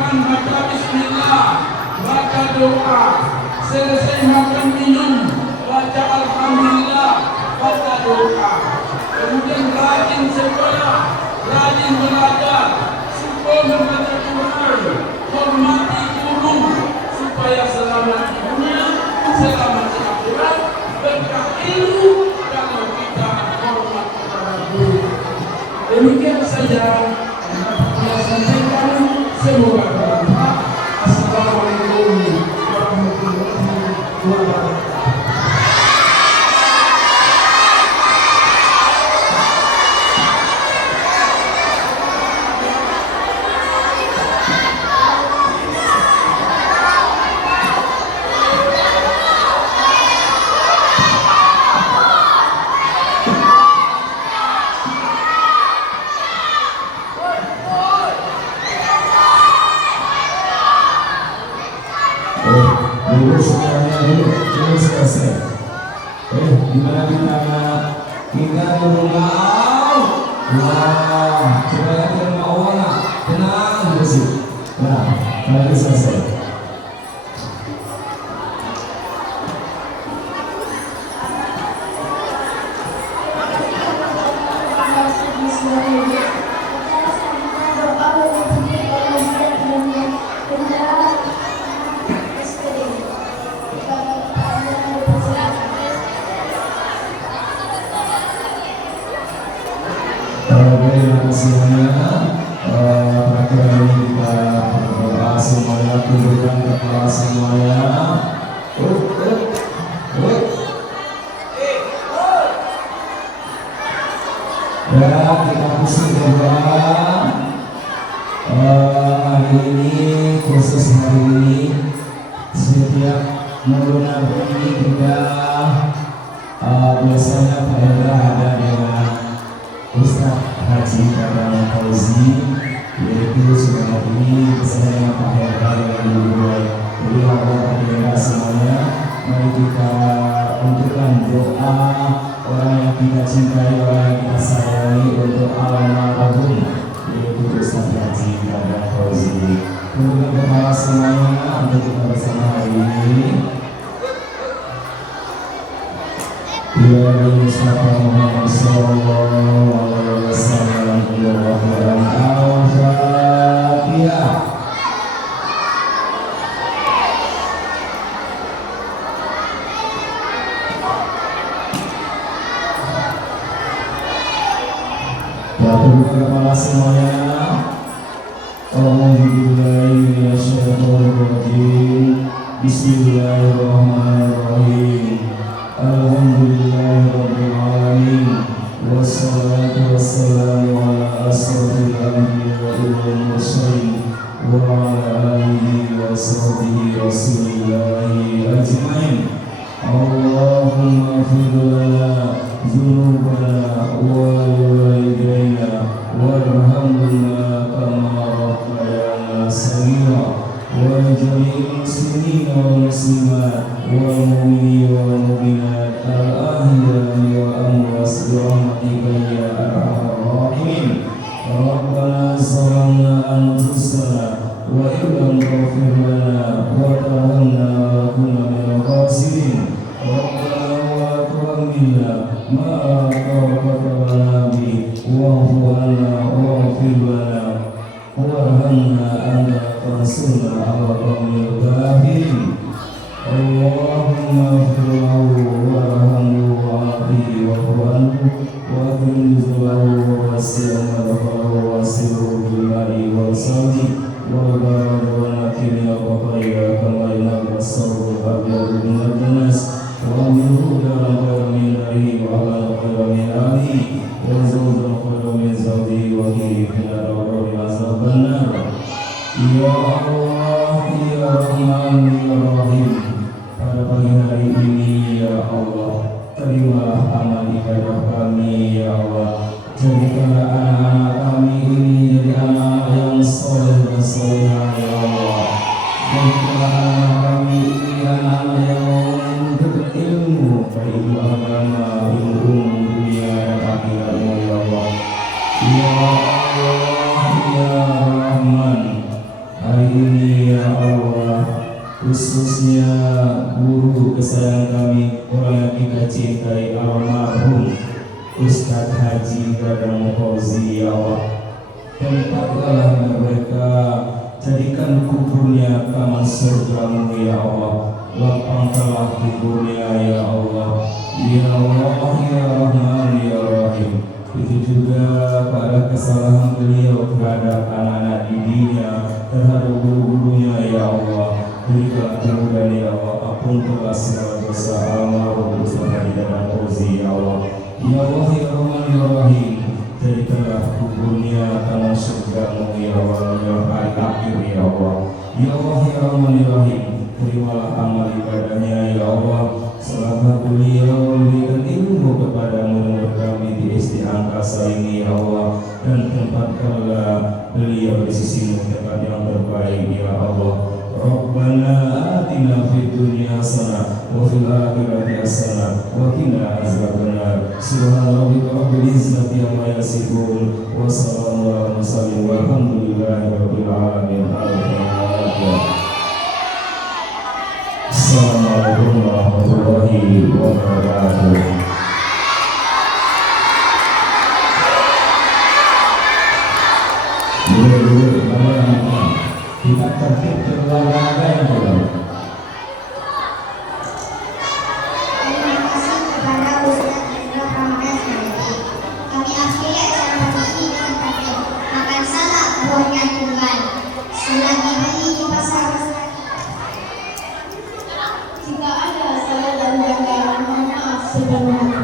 makan baca bismillah, baca doa. Selesai makan minum, baca alhamdulillah, baca doa. Kemudian rajin sekolah, rajin belajar, supaya membaca Quran, hormati guru, supaya selamat di dunia, selamat di akhirat, berkah ilmu kalau kita hormat kepada guru. Demikian saja yang dapat saya sampaikan. Semoga bermanfaat. Assalamualaikum warahmatullahi wabarakatuh. Dulu semuanya dulu selesai. Gimana kita dulu wah, coba lihat rumah Allah, tenang bersih. Nah, lagi selesai. Semuanya, terakhir ini kita berdoa semuanya, tundukkan kepala semuanya. Dan kita pusing berdoa. Hari ini, khusus hari ini, setiap bulan ini kita biasanya Pak Hendra ada dengan Ustaz Haji Kadang Fauzi, yaitu sudah ini bersama Pak Hendra dengan Ibu. Jadi Bapak semuanya, mari kita untukkan doa orang yang kita cintai, orang yang kita sayangi untuk almarhum, yaitu Ustaz Haji Kadang Fauzi. Untuk kepala semuanya untuk kita bersama hari ini. Ya Mustafa Muhammad sallallahu alaihi wasallam, Al-Fatihah. Ya tundukkan kepala semuanya. A'udzubillahi minasyaitonir rajim. Bismillahirrahmanirrahim. Alhamdulillahirabbil alamin. Wassalatu wassalamu ala asrofil anbiya'i wal mursalin wa ala alihi wa sahbihi rasulillahi ajmain. Allahumma ighfir lana dzunubana wa walidayna warhamna kama rabbayana shaghira wa jami'il muslimina wal muslimat wal mu'minina wal mu'minat al-ahya'i wal amwat birahmatika ya arhamar rahimin. Rabbana zalamna anfusana wa illam taghfir lana wa tarhamna lanakunanna minal khasirin. Rabbana wa tuhammilna ma taqata lana bi wa'fu 'anna waghfir lana warhamna anta fansurna 'alal qawmil kafirin. Allahumma ighfir lahu warhamhu wa'afihi wa'fu anhu wa'adhim nuzulahu wasi' madkhalahu wasi'hu bil-ma'i wal-salji wal-barad wal-nakiri wa-qaqayya kama yunabba as-sawru al-abyadu min-ad-danas wa-amilhu dalam khairan min darihi wa-amal khairan min ahlihi wa-zawjan khairan min zawjihi wa-hihi finar wa-qawli azaban nar. Ya Allah, Ya Rahman, Ya Rahim. Pada pagi hari ini ya Allah, terimalah amal ibadah kami ya Allah. Jadikanlah anak-anak kami ini jadi anak yang soleh dan solehah ya Allah. Jadikanlah anak kami ini anak yang menuntut ilmu, baik ilmu agama, ilmu dunia dan akhiratmu ya Allah. Ya Allah, Ya Rahman, hari ini ya Allah, khususnya guru kesayangan kami, orang yang kita cintai, almarhum Ustadz Haji Dadang Fauzi ya Allah. Tempatkanlah mereka, jadikan kuburnya taman surgamu ya Allah, lapangkanlah kuburnya ya Allah, ya Allah ya Rahman ya Rahim. Itu juga pada kesalahan beliau terhadap anak-anak didiknya, terhadap guru-gurunya ya Allah, berikan kemudahan ya Allah, ampunkanlah segala dosa almarhum Ustadz Haji Dadang Fauzi ya Allah, ya Allah ya Rahman ya Rahim. Jadikanlah kuburnya tanah surgamu ya Allah, ya hari akhir ya Allah, ya Allah ya Rahman ya Rahim. Terimalah amal ibadahnya ya Allah, selama beliau memberikan ilmu kepada murid kami di SD Angkasa ini ya Allah, dan tempatkanlah beliau di sisimu tempat yang terbaik ya Allah. Rabbana atina fid dunya hasanah wa fil akhirati hasanah wa qina azabannar. Subhana rabbika rabbil izzati amma yasifun wa salamun alal mursalin walhamdulillahi rabbil alamin. Assalamualaikum warahmatullahi wabarakatuh. Kita tertib berolahraga yang benar. Terima kasih kepada Ustadz Hendro Ramadan Sanadi. Kami akhiri acara pagi ini dengan takbir. Makan salak buahnya Tuhan. Selagi beli di pasar Jika ada salah dan gagal, mohon maaf sebelumnya.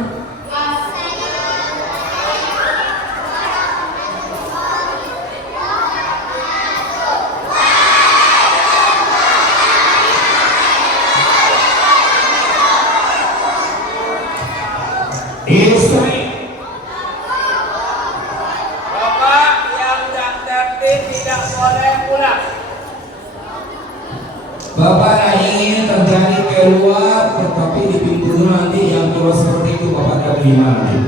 Istri Bapak yang tak tertib tidak boleh pulang. Bapak ingin terjadi keluar, tetapi di pintu nanti yang keluar seperti itu Bapak tidak terima nanti.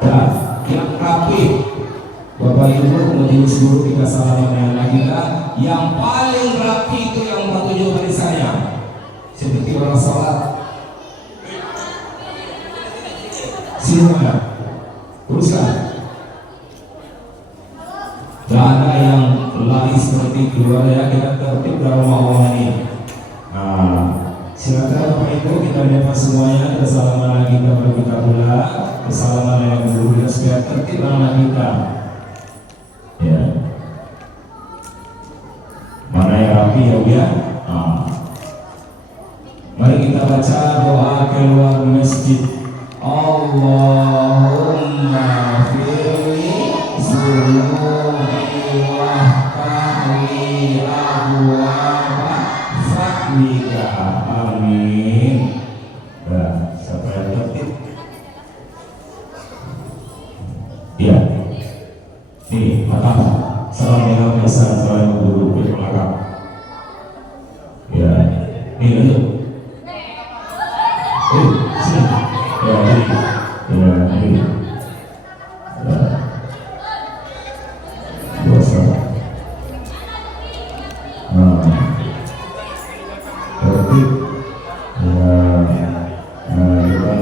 Nah, yang rapi, Bapak Ibu majelis guru kita salaman anak kita, yang paling rapi itu yang menunjuk pada saya, seperti orang salat. Silakan, uruskan. Tidak ada yang lari seperti keluar ya, kita tertib dalam rumah ini. Nah, silakan Bapak Ibu kita dapat semuanya, kita salaman lagi kita baru kita pula, kesalaman yang dulu dan supaya tertib anak kita. Ya. Mana yang rapi ya Bu ya? Nah. Mari kita baca doa keluar masjid. Allahumma firli zunubi wahtahli abwaba fadlika. Amin. Nah, sampai tertib. Ya. Nih, maaf. Salam dengan pesan salam guru berkelakar. Ya. Nih, lanjut. Sini. Ya, ini. Ya, ini. Ya. Dosa. Tertib. Ya.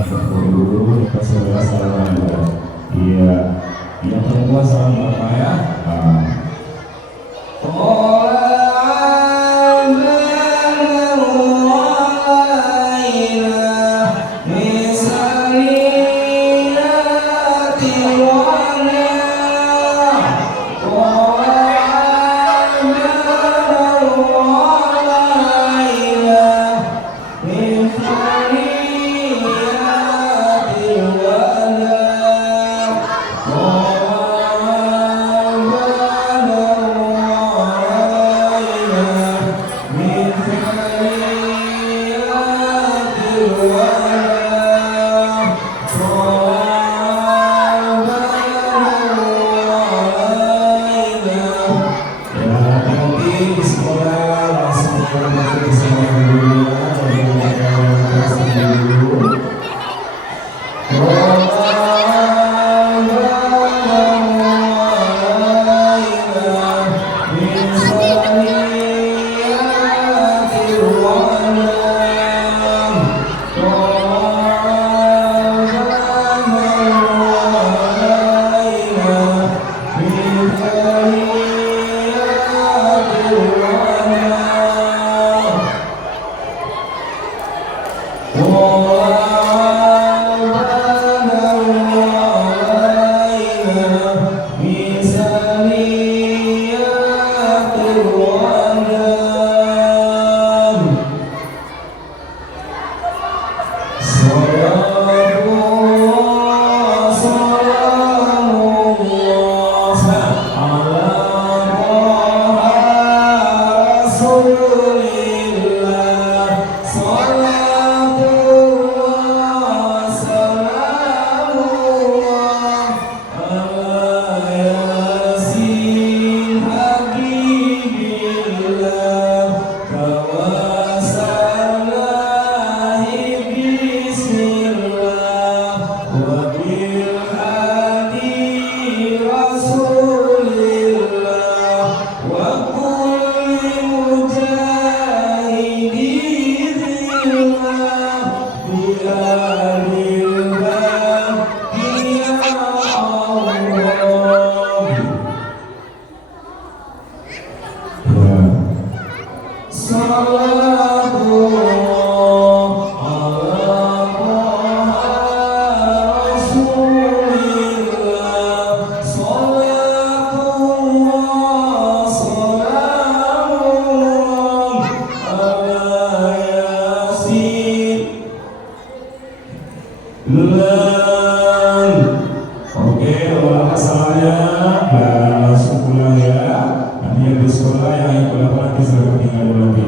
Kita guru dikasih salam. Iya. Yang perempuan salam apa ya? Oke, kalau ada salahnya langsung pulang ya. Nanti yang di sekolah yang ikut laporan silakan tinggal nanti.